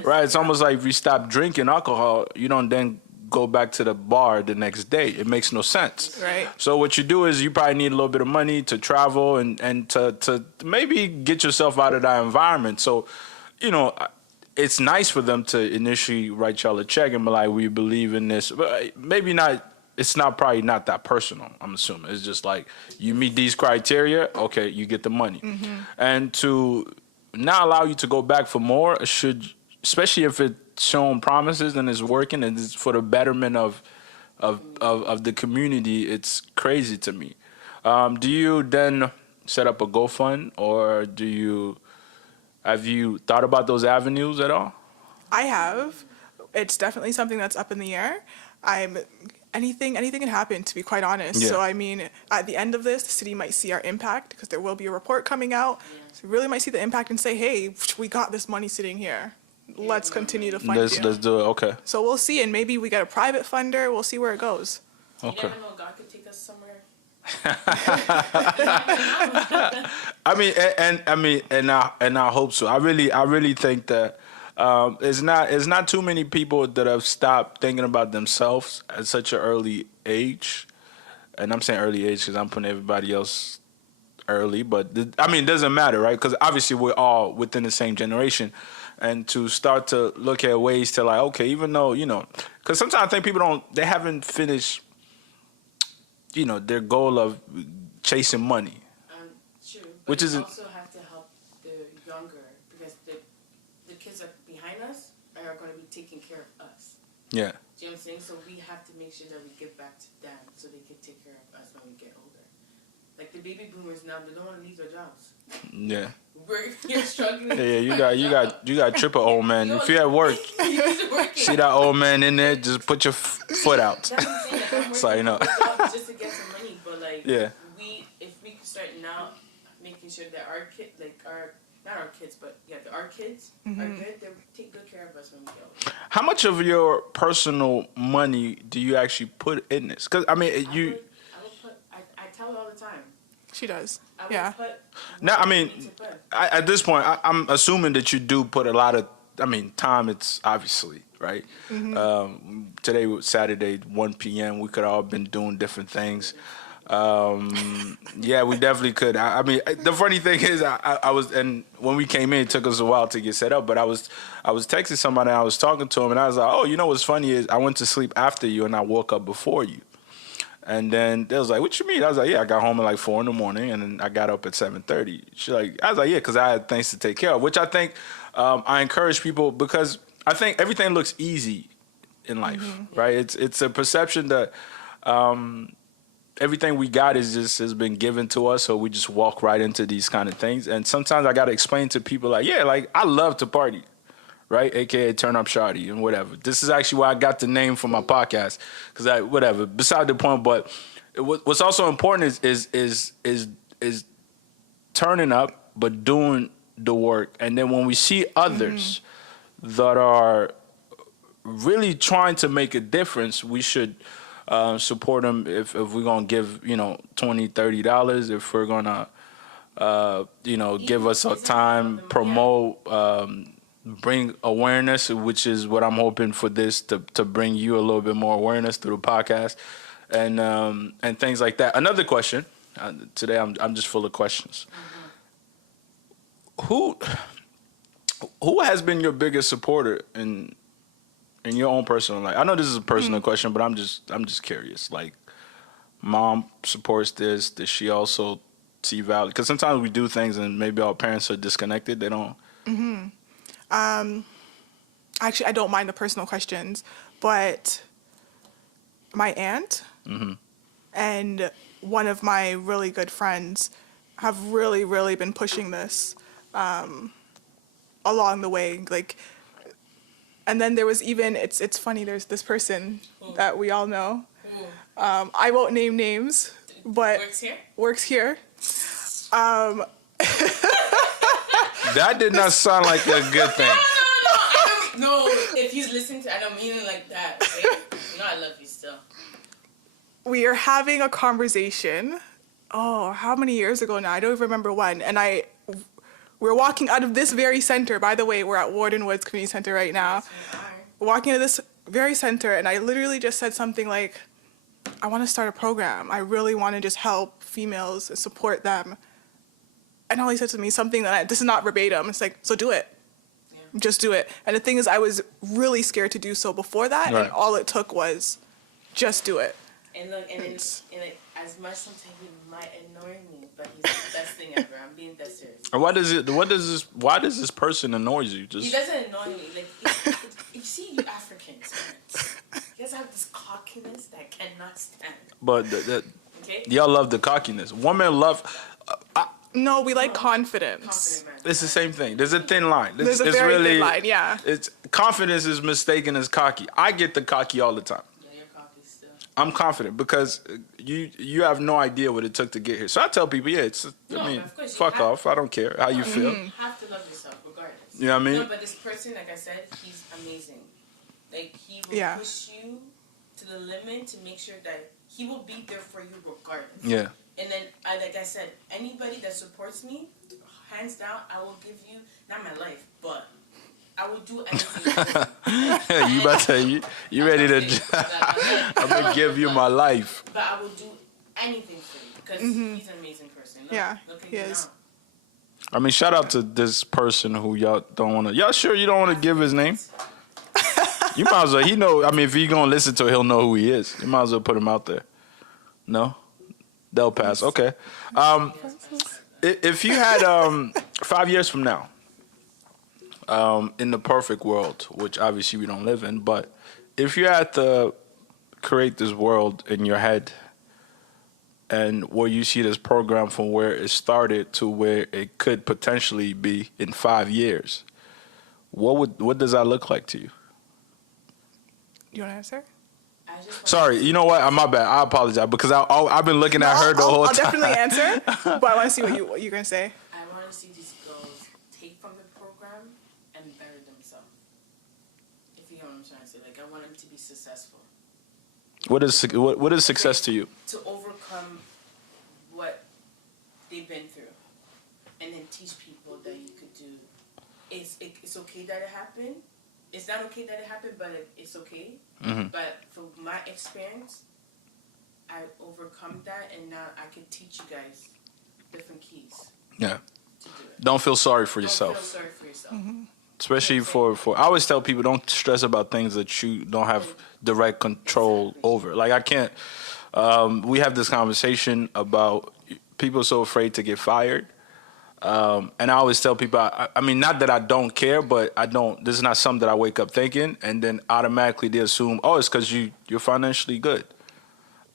Right, it's almost like if you stop drinking alcohol, you don't then go back to the bar the next day. It makes no sense. Right. So what you do is you probably need a little bit of money to travel and to maybe get yourself out of that environment. So, it's nice for them to initially write y'all a check and be like, we believe in this. But maybe not, it's probably not that personal, I'm assuming. It's just like, you meet these criteria, okay, you get the money. And to not allow you to go back for more, especially if it's shown promises and it's working and it's for the betterment of the community, it's crazy to me. Do you then set up a GoFund, or have you thought about those avenues at all? I have. It's definitely something that's up in the air. Anything can happen, to be quite honest. Yeah. So I mean, at the end of this, the city might see our impact, because there will be a report coming out. So we really might see the impact and say, hey, we got this money sitting here. Let's continue to fund Let's you. do it. Okay. So we'll see, and maybe we get a private funder. We'll see where it goes. Okay. You never know, God could take us somewhere. And I hope so. I really think that it's not too many people that have stopped thinking about themselves at such an early age. And I'm saying early age because I'm putting everybody else early, but it doesn't matter, right? Because obviously we're all within the same generation, and to start to look at ways to like, okay, even though because sometimes I think people they haven't finished, their goal of chasing money. True. But Which we isn't- also have to help the younger, because the kids are behind us are going to be taking care of us. Yeah. Do you know what I'm saying? So we have to make sure that we give back to them so they can take care of us when we get older. Like the baby boomers now, they don't want to leave their jobs. Yeah. We're struggling. Yeah, you got triple old man. If you're at work, see that old man in there, just put your foot out. That's what I'm saying. Like, I'm So you know. working my job just to get some money, but like, Yeah. if we could start now making sure that our kid, like not our kids, but yeah, our kids are good. They take good care of us when we get older. How much of your personal money do you actually put in this? Because I would put. I tell her all the time. She does. I would Yeah. put. Now, what we need to put. at this point, I'm assuming that you do put a lot of. Time, it's obviously right? Today was Saturday, 1 p.m. We could all been doing different things. Yeah, we definitely could. I mean, the funny thing is, I was, and when we came in, it took us a while to get set up. But I was texting somebody, and I was talking to him, and I was like, "Oh, you know what's funny is I went to sleep after you, and I woke up before you." And then they was like, "What you mean?" I was like, "Yeah, I got home at like 4 a.m, and then I got up at 7:30." I was like, "Yeah, because I had things to take care of," which I think I encourage people because I think everything looks easy in life, right? It's a perception that. Everything we got has been given to us, so we just walk right into these kind of things. And sometimes I got to explain to people like, yeah, like I love to party, right? AKA turn up shoddy and whatever. This is actually why I got the name for my podcast because whatever. Beside the point, but what's also important is turning up, but doing the work. And then when we see others that are really trying to make a difference, we should support them if we're gonna give $20-$30, if we're gonna give us a time, promote, bring awareness, which is what I'm hoping for this to bring you a little bit more awareness through the podcast and things like that. Another question today, I'm just full of questions. Who has been your biggest supporter in your own personal life? I know this is a personal question, but I'm just curious. Like, mom supports this. Does she also see value? Because sometimes we do things and maybe our parents are disconnected. They don't. Actually, I don't mind the personal questions, but my aunt and one of my really good friends have really, really been pushing this along the way. Like, and then there was even, it's funny, there's this person that we all know. I won't name names, but works here. That did not sound like a good thing. No, if he's listening to, I don't mean it like that. Okay? I love you still. We are having a conversation. Oh, how many years ago now? I don't even remember when. And we're walking out of this very center. By the way, we're at Warden Woods Community Center right now. We're walking out of this very center, and I literally just said something like, I want to start a program. I really want to just help females and support them. And all he said to me, something that this is not verbatim. It's like, so do it. Yeah. Just do it. And the thing is, I was really scared to do so before that, right. And all it took was just do it. And look, and as much sometimes he might annoy me, but he's the best thing ever. I'm being that serious. Why does this person annoy you? He doesn't annoy me. Like, you see, you Africans, you guys have this cockiness that I cannot stand. But y'all love the cockiness. Women love. No, we like confidence. It's the same thing. There's a thin line. There's a very thin line, yeah. It's confidence is mistaken as cocky. I get the cocky all the time. Yeah, you're cocky still. I'm confident because you have no idea what it took to get here. So I tell people, fuck off. I don't care how you feel. You have to love yourself regardless. You know what I mean? No, but this person, like I said, he's amazing. Like, he will push you to the limit to make sure that he will be there for you regardless. Yeah. And then, like I said, anybody that supports me, hands down, I will give you, not my life, but I will do anything. You about to you ready to? I'm gonna give you my life. But I will do anything for you because he's an amazing person. Look at he is. I mean, shout out to this person who y'all don't want to. Y'all sure you don't want to give his name? You might as well. He know. I mean, if he gonna listen to it, he'll know who he is. You might as well put him out there. No. They'll pass. Okay. If you had 5 years from now, in the perfect world, which obviously we don't live in, but if you had to create this world in your head and where you see this program from where it started to where it could potentially be in 5 years, what does that look like to you? You want to answer? Sorry, you know what? My bad. I apologize because I've been looking at her the whole time. I'll definitely answer, but I want to see what you're going to say. I want to see these girls take from the program and better themselves. If you know what I'm trying to say. Like, I want them to be successful. What is success to you? To overcome what they've been through. And then teach people that you could do. It's okay that it happened. it's not okay that it happened, but it's okay. Mm-hmm. But from my experience, I overcome that, and now I can teach you guys different keys. Yeah. To do it. Don't feel sorry for yourself. Don't feel sorry for yourself. Especially for I always tell people, don't stress about things that you don't have direct control over. Like I can't. We have this conversation about people so afraid to get fired. And I always tell people, I mean, not that I don't care, but I don't. This is not something that I wake up thinking, and then automatically they assume, oh, it's because you're financially good.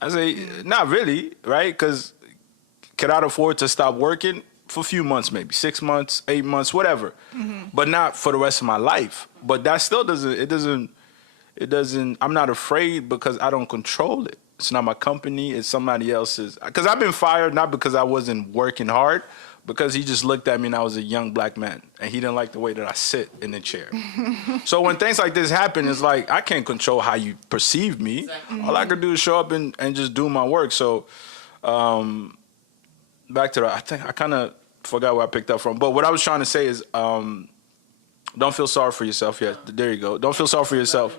I say, not really, right? Because can I afford to stop working for a few months, maybe 6 months, 8 months, whatever, but not for the rest of my life. But that still doesn't. I'm not afraid because I don't control it. It's not my company. It's somebody else's. Because I've been fired not because I wasn't working hard, because he just looked at me and I was a young black man, and he didn't like the way that I sit in the chair. So when things like this happen, it's like I can't control how you perceive me. Exactly. All I can do is show up and just do my work. So back to that, I think I kind of forgot where I picked up from. But what I was trying to say is don't feel sorry for yourself. Yeah, there you go. Don't feel sorry for yourself.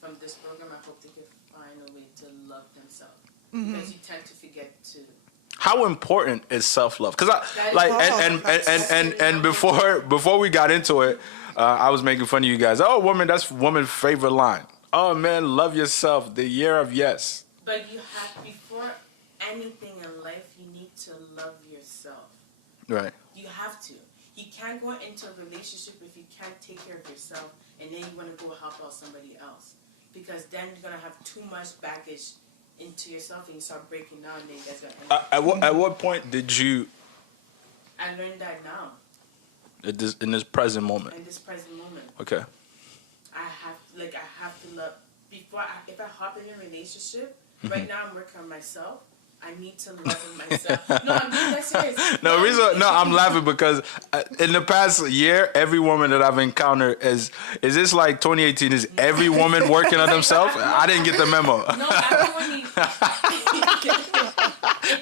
From this program, I hope they can find a way to love themselves. Because you tend to forget to. How important is self-love? Because before we got into it, I was making fun of you guys. Oh, woman, that's woman's favorite line. Oh man, love yourself. The year of yes. But you have, before anything in life, you need to love yourself. Right. You have to. You can't go into a relationship if you can't take care of yourself, and then you want to go help out somebody else, because then you're gonna have too much baggage into yourself, and you start breaking down, and then you guys gonna end. At what point did you? I learned that now. In this present moment. In this present moment. Okay. I have to love if I hop in a relationship. Right now, I'm working on myself. I need to love myself. No, I'm being that serious. I'm laughing because in the past year, every woman that I've encountered is this like 2018? Is every woman working on themselves? I didn't get the memo. No, everyone needs.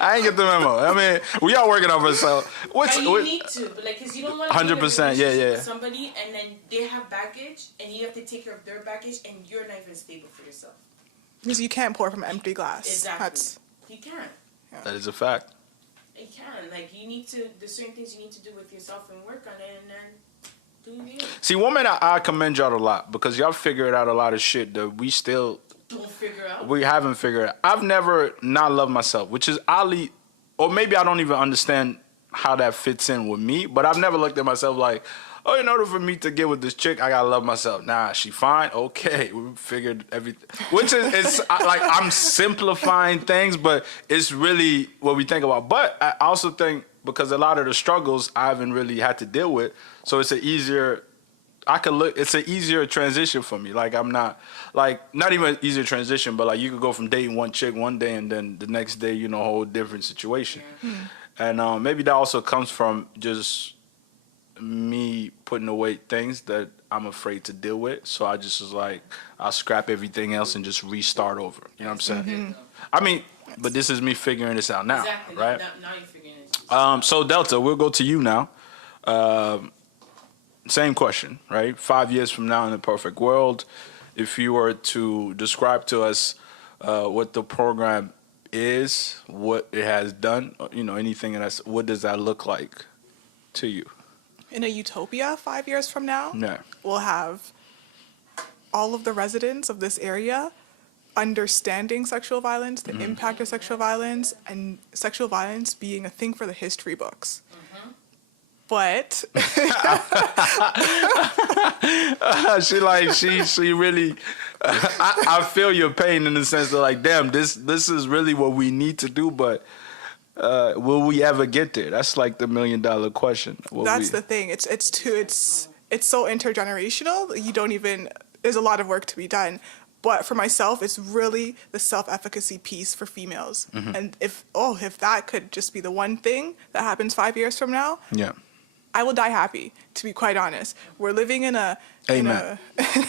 I ain't get the memo. I mean, we are working on ourselves. You need to, but like, cause you don't want to 100%. Yeah. Somebody, and then they have baggage, and you have to take care of their baggage, and you're not even stable for yourself. Because you can't pour from an empty glass. Exactly. You can. Yeah. That is a fact. You can. Like, you need to, there's certain things you need to do with yourself and work on it, and then do you. See, women, I commend y'all a lot because y'all figured out a lot of shit that we still don't figure out. We haven't figured out. I've never not loved myself, which is oddly, or maybe I don't even understand how that fits in with me, but I've never looked at myself like, oh, in order for me to get with this chick, I gotta love myself. Nah, she fine. Okay, we figured everything. Which is, it's like I'm simplifying things, but it's really what we think about. But I also think because a lot of the struggles I haven't really had to deal with, so it's it's an easier transition for me. Like I'm not even an easier transition, but like you could go from dating one chick one day and then the next day, a whole different situation. And maybe that also comes from just me putting away things that I'm afraid to deal with. So I just was like, I'll scrap everything else and just restart over. You know what I'm saying? Mm-hmm. I mean, but this is me figuring this out now, exactly. right? Now you're figuring it out. So Delta, we'll go to you now. Same question, right? 5 years from now in a perfect world, if you were to describe to us what the program is, what it has done, anything that's, what does that look like to you? In a utopia 5 years from now, Yeah. We'll have all of the residents of this area understanding sexual violence, the impact of sexual violence, and sexual violence being a thing for the history books. But she really I feel your pain in the sense of like, damn, this is really what we need to do, but will we ever get there? That's like the $1 million question. That's the thing. It's so intergenerational. There's a lot of work to be done. But for myself, it's really the self-efficacy piece for females. And if that could just be the one thing that happens 5 years from now, I will die happy, to be quite honest. We're living in a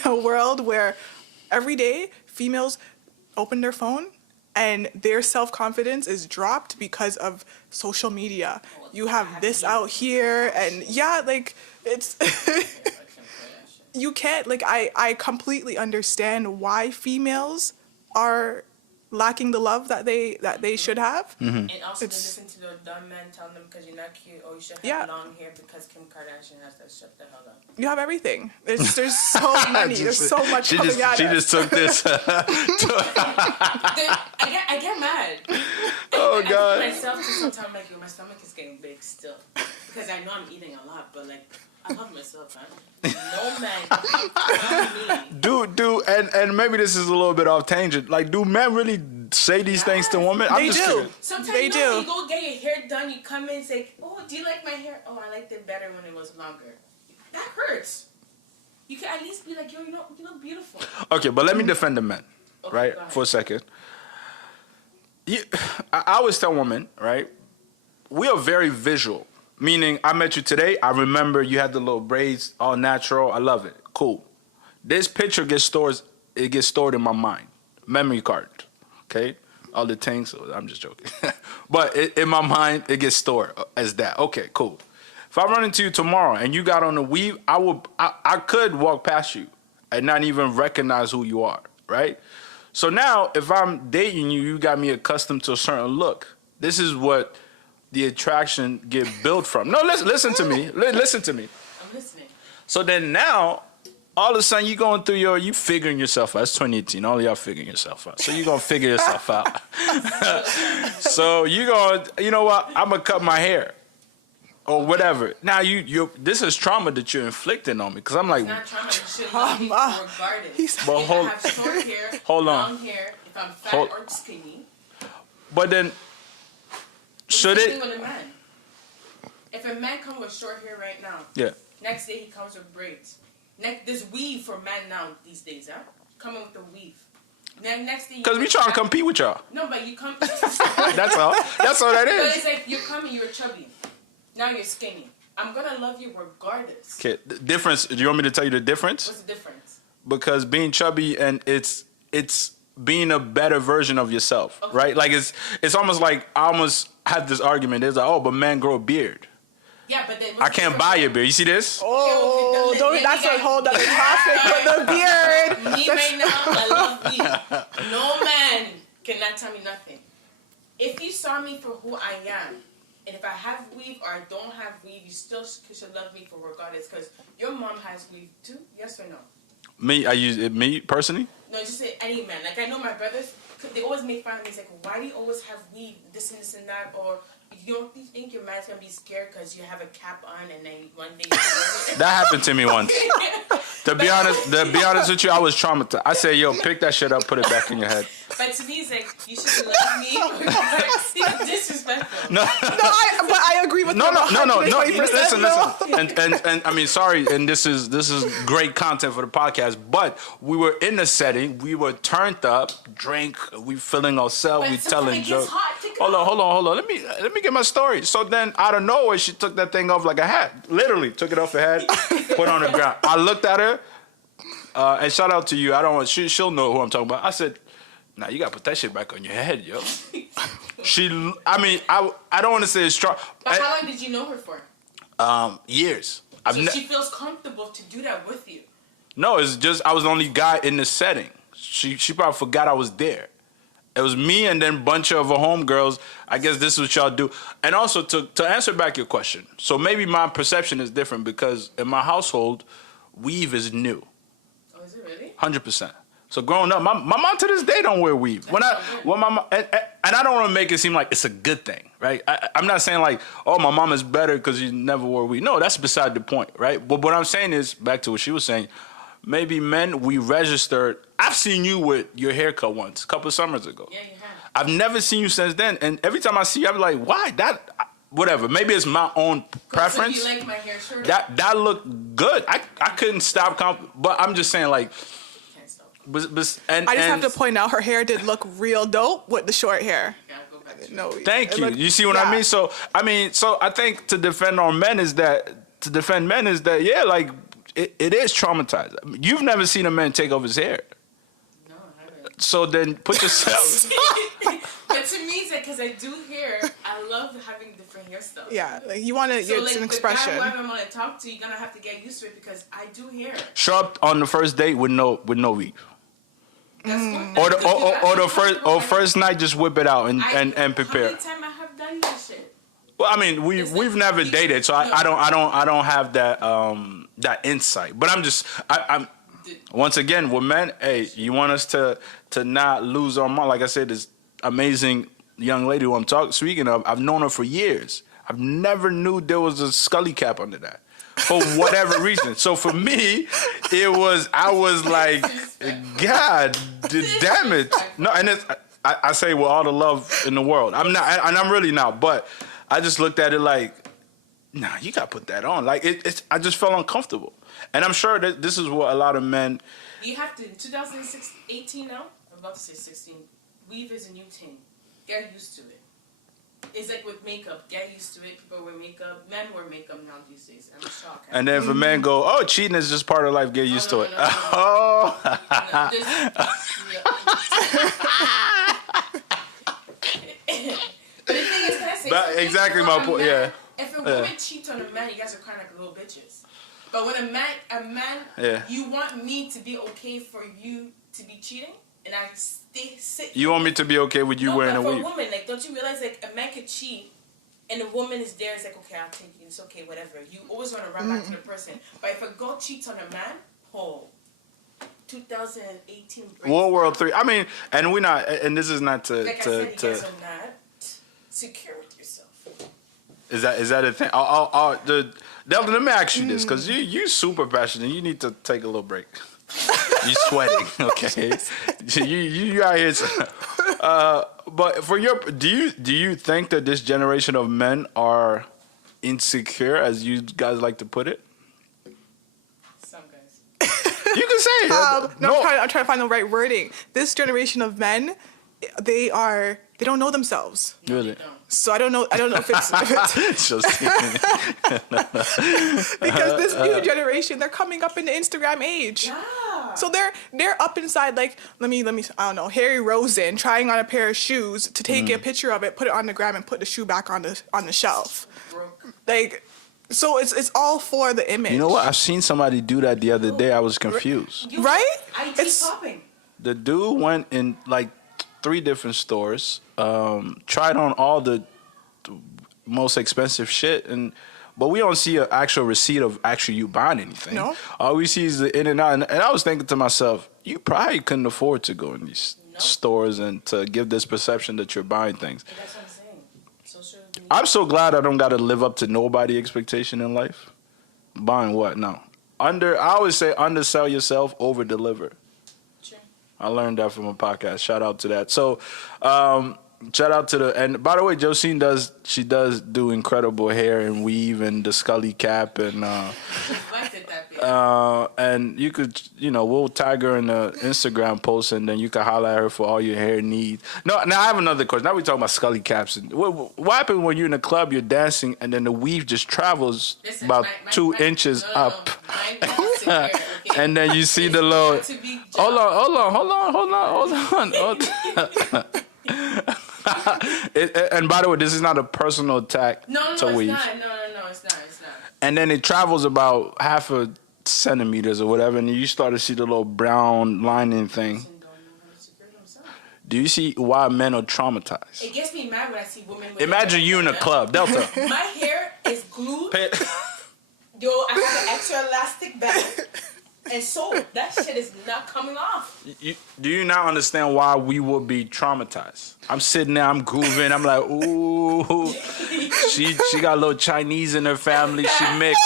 world where every day females open their phone and their self-confidence is dropped because of social media. You have this out here, and it's you can't, like, I completely understand why females are lacking the love that they should have. And also to listen to the dumb men telling them because you're not cute or you should have long hair because Kim Kardashian has that. Shut the hell up. You have everything. There's so many. There's so much coming at us. She just took this. I get mad. Oh, God. I myself too sometimes like, yo, my stomach is getting big still. Because I know I'm eating a lot, but like, I love myself, man. No man can Do and maybe this is a little bit off tangent. Like, do men really say these things to women? They do. Curious. Sometimes they do. You go get your hair done, you come in and say, oh, do you like my hair? Oh, I liked it better when it was longer. That hurts. You can at least be like, yo, you look beautiful. Okay, but let me defend the men, right, for a second. I always tell women, right, we are very visual. Meaning, I met you today. I remember you had the little braids, all natural. I love it. Cool. This picture gets stored in my mind, memory card. Okay, all the things. I'm just joking, but in my mind, it gets stored as that. Okay, cool. If I run into you tomorrow and you got on a weave, I could walk past you and not even recognize who you are, right? So now, if I'm dating you, you got me accustomed to a certain look. This is what the attraction get built from. No, listen to me. Listen to me. I'm listening. So then now, all of a sudden, you going through you figuring yourself out. It's 2018. All of y'all figuring yourself out. So you going to figure yourself out. So you going to, you know what? I'm going to cut my hair. Or whatever. Now, this is trauma that you're inflicting on me. Because I'm like... It's not trauma. You should love me regardless. But if I have short hair, long hair, if I'm fat or skinny. But then... Should it? With a man. If a man comes with short hair right now, next day he comes with braids. There's weave for men now these days, huh? Coming with the weave. Then next day. Because we trying to compete with y'all. No, but you come. That's all. That's all that is. But it's like you're coming, you're chubby. Now you're skinny. I'm gonna love you regardless. Okay, the difference. Do you want me to tell you the difference? What's the difference? Because being chubby and it's being a better version of yourself, right? Like it's almost like I almost had this argument. It's like, oh, but men grow a beard. Yeah, but then I can't buy your beard. You see this? Oh, that's a whole other topic. But the beard. Me right now, I love me. No man cannot tell me nothing. If you saw me for who I am, and if I have weave or I don't have weave, you still should love me for regardless. Because your mom has weave too. Yes or no? Me personally. No, just say any man. Like I know my brothers, they always make fun of me. It's like, why do you always have weave, this and that? Or you think your man's gonna be scared because you have a cap on and then one day that happened to me once. To be honest with you, I was traumatized. I said, yo, pick that shit up, put it back in your head. But to me, it's like, you should love me. It's disrespectful. But I agree with no. Listen. And I mean, sorry. And this is great content for the podcast. But we were in the setting. We were turned up, drink. We feeling ourselves. We telling jokes. Hold on. Let me get my story. So then, out of nowhere, she took that thing off like a hat. Literally took it off her head, put it on the ground. I looked at her, and shout out to you. She'll know who I'm talking about. I said, nah, you gotta put that shit back on your head, yo. I don't want to say it's strong. But how long did you know her for? Years. So she feels comfortable to do that with you. No, it's just I was the only guy in the setting. She probably forgot I was there. It was me and then a bunch of her homegirls. I guess this is what y'all do. And also, to answer back your question, so maybe my perception is different because in my household, weave is new. Oh, is it really? 100%. So growing up, my mom to this day don't wear weave. And I don't want to make it seem like it's a good thing, right? I'm not saying like, oh, my mom is better because you never wore weave. No, that's beside the point, right? But what I'm saying is, back to what she was saying, maybe men, we registered. I've seen you with your haircut once, a couple of summers ago. Yeah, you have. I've never seen you since then. And every time I see you, I'm like, why? Whatever. Maybe it's my own preference. So you like my hair short? That looked good. I couldn't stop. But I'm just saying, like, I just have to point out her hair did look real dope with the short hair. No, thank you. You see what I mean? So I think to defend men is that yeah, like it is traumatizing. You've never seen a man take off his hair. No, I haven't. So then put yourself. But to me, it's like because I do hair, I love having different different hairstyles. Yeah, like you want to. So It's like an the expression. guy whoever I'm gonna talk to, you're gonna have to get used to it because I do hair. Show up on the first date with no weave. That's good. Or That's the first night, just whip it out and prepare. How many times I have done that shit? Well, I mean, we've never dated, so I don't have that that insight. But I'm once again with men. Hey, you want us to not lose our mind? Like I said, this amazing young lady who I'm speaking of, I've known her for years. I've never knew there was a scully cap under that for whatever reason. So for me, I was like, God damn it. No, and I say with all the love in the world. I'm not, and I'm really not, but I just looked at it like, nah, you got to put that on. Like, I just felt uncomfortable. And I'm sure that this is what a lot of men. You have to, 2018 now? I'm about to say 16. Weave is a new thing. Get used to it. It's like with makeup. Get used to it. People wear makeup. Men wear makeup now these days. I'm shocked. And then if a man go, oh, cheating is just part of life, get used to it. Oh. But the thing is, can I say But exactly my point, yeah. If a woman cheats on a man, you guys are crying like little bitches. But when a man, yeah. You want me to be okay for you to be cheating? And I sit. You want me to be okay with you wearing a weave? weave? For a woman, like, don't you realize, like, a man could cheat, and a woman is there, it's like, okay, I'll take it, it's okay, whatever. You always want to run back to the person. But if a girl cheats on a man, 2018. World War III. I mean, and we're not, and this is not to. Like I said, you guys are not secure with yourself. Is that a thing? Delta, let me ask you this, because you super passionate. You need to take a little break. You sweating, okay? you out here. But for do you think that this generation of men are insecure, as you guys like to put it? Some guys. You can say it. No, I'm trying to find the right wording. This generation of men, they don't know themselves. Really? So I don't know if it's because this new generation, they're coming up in the Instagram age. Yeah. So they're up inside, like, let me I don't know, Harry Rosen trying on a pair of shoes to take a picture of it, put it on the gram, and put the shoe back on the shelf. Like, so it's all for the image. You know what? I've seen somebody do that the other day. I was confused. Right? It's popping. The dude went in like 3 different stores, tried on all the most expensive shit, but we don't see an actual receipt of actually you buying anything. No. All we see is the in and out. And I was thinking to myself, you probably couldn't afford to go in these stores and to give this perception that you're buying things. And that's what I'm saying. Social media. I'm so glad I don't got to live up to nobody's expectation in life. Buying what? No. I always say undersell yourself, over deliver. Sure. I learned that from a podcast. Shout out to that. So, shout out to and by the way, Jocine does do incredible hair and weave and the scully cap and and you could, we'll tag her in the Instagram post and then you can holler at her for all your hair needs. No, now I have another question. Now we're talking about scully caps. And what happens when you're in a club, you're dancing and then the weave just travels about 2 inches up, and then you see the little. Hold on. And by the way, this is not a personal attack to weave. No, it's not. And then it travels about half a centimeters or whatever, and you start to see the little brown lining thing. Do you see why men are traumatized? It gets me mad when I see women. Imagine you in a club, Delta. My hair is glued. Yo, I have an extra elastic band. And so that shit is not coming off. Do you now understand why we will be traumatized? I'm sitting there, I'm grooving, I'm like, ooh, she got a little Chinese in her family, she mixed.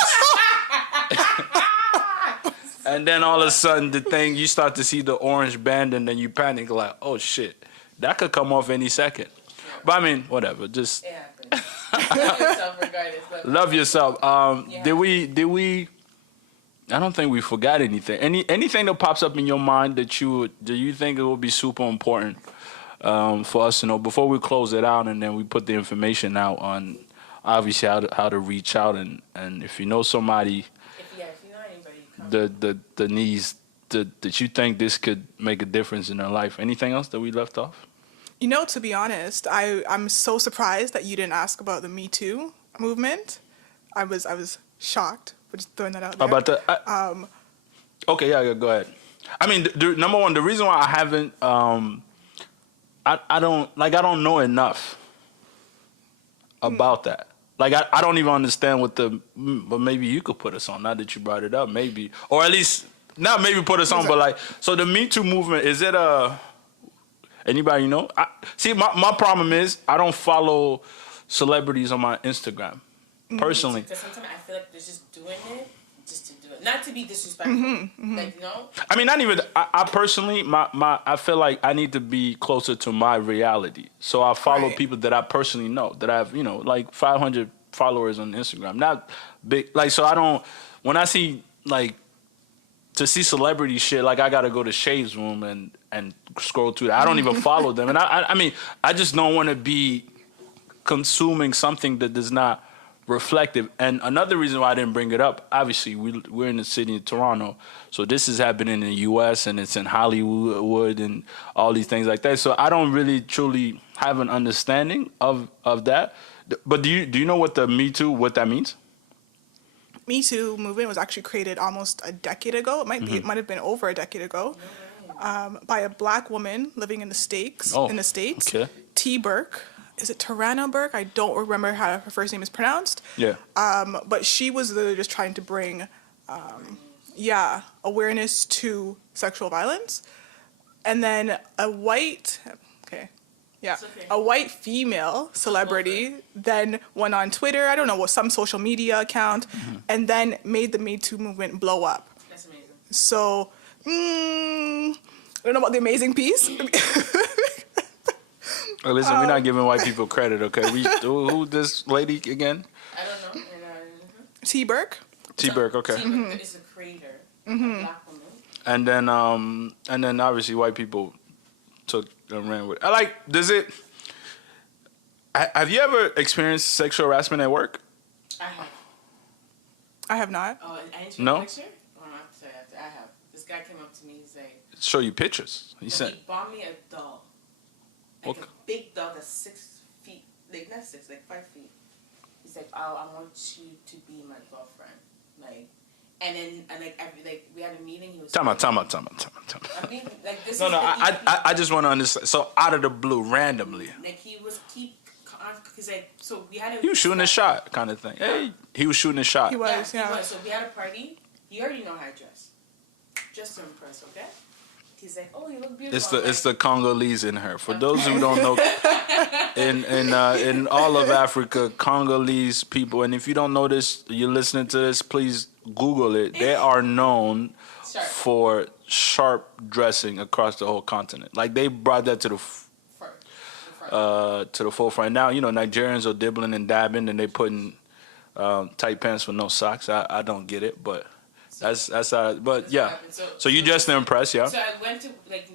And then all of a sudden, you start to see the orange band, and then you panic like, oh shit, that could come off any second. But I mean, whatever, just it happens. Love yourself regardless. Love yourself. Yeah. Did we? I don't think we forgot anything. Anything that pops up in your mind do you think it would be super important for us to know before we close it out, and then we put the information out on obviously how to reach out and if you know somebody, if you know anybody, the needs that you think this could make a difference in their life. Anything else that we left off? You know, to be honest, I'm so surprised that you didn't ask about the Me Too movement. I was shocked. We're just throwing that out there. About the. Okay, yeah, go ahead. I mean, number one, the reason why I haven't, I don't know enough about that. Like, I don't even understand what but maybe you could put us on, now that you brought it up, maybe. Or at least, not maybe put us on, but like, so the Me Too movement, is it anybody know? See, my problem is, I don't follow celebrities on my Instagram, personally. Because sometimes I feel like they're just doing it just to do it. Not to be disrespectful. Like, you know? I mean, not even, I personally, I feel like I need to be closer to my reality. So I follow people that I personally know, that I have, like 500 followers on Instagram. Not big, like, so I don't, when I see, like, to see celebrity shit, like, I gotta go to Shay's room and scroll through that. I don't even follow them. And I mean, I just don't want to be consuming something that does not reflective. And another reason why I didn't bring it up, obviously we're in the city of Toronto, so this is happening in the U.S. and it's in Hollywood and all these things like that. So I don't really truly have an understanding of that. But do you know what the Me Too, what that means? Me Too movement was actually created almost a decade ago. It might have been over a decade ago, by a black woman living in the States. Okay. T. Burke. Is it Tarana Burke? I don't remember how her first name is pronounced. Yeah. But she was literally just trying to bring, awareness to sexual violence. And then a white female celebrity then went on Twitter, I don't know, some social media account, and then made the Me Too movement blow up. That's amazing. So, I don't know about the amazing piece. Well, listen, we're not giving white people credit, okay? Who this lady again? I don't know. T. Burke. T. Burke, okay. T. Burke is a creator, a black woman. And then obviously white people took and ran with it. Have you ever experienced sexual harassment at work? I have. I have not. Oh, I didn't No? picture? Oh, I have to say I have. This guy came up to me, he's like... Show you pictures. He said... He bought me a doll. Like a big doll that's 6 feet, like not 6, like 5 feet. He's like, oh, I want you to be my girlfriend. Like, and then, we had a meeting, he was... Time out. I mean, like, this No, I just want to understand. So, out of the blue, randomly. Like, he's like, so we had a... He was shooting a shot, kind of thing. Hey, he was shooting a shot. He was, yeah. He was. So we had a party. You already know how I dress. Just to impress, okay? He's like, oh, you look beautiful. It's the Congolese in her. For those who don't know, in all of Africa, Congolese people, and if you don't know this, you're listening to this, please Google it. They are known for sharp dressing across the whole continent. Like, they brought that to the forefront. Now, Nigerians are dibbling and dabbing, and they putting tight pants with no socks. I don't get it, but that's how. But yeah, so you just impressed, yeah. So I went to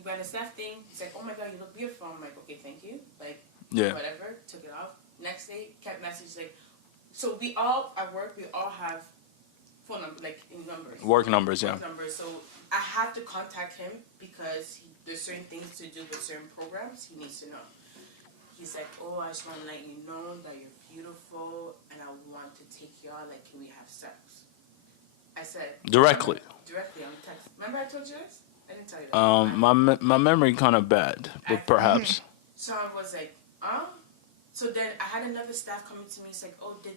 when a staff thing. He's like, "Oh my God, you look beautiful." I'm like, "Okay, thank you." Like, whatever. Took it off. Next day, kept message like, so we all at work, we all have phone number, like in numbers. Work numbers, yeah. Work numbers. So I have to contact him because there's certain things to do with certain programs he needs to know. He's like, oh, I just want to let you know that you're beautiful and I want to take you out. Like, can we have sex? I said... Directly on text. Remember I told you this? I didn't tell you that. My memory kind of bad, but perhaps. So I was like, So then I had another staff coming to me. He's like, oh, did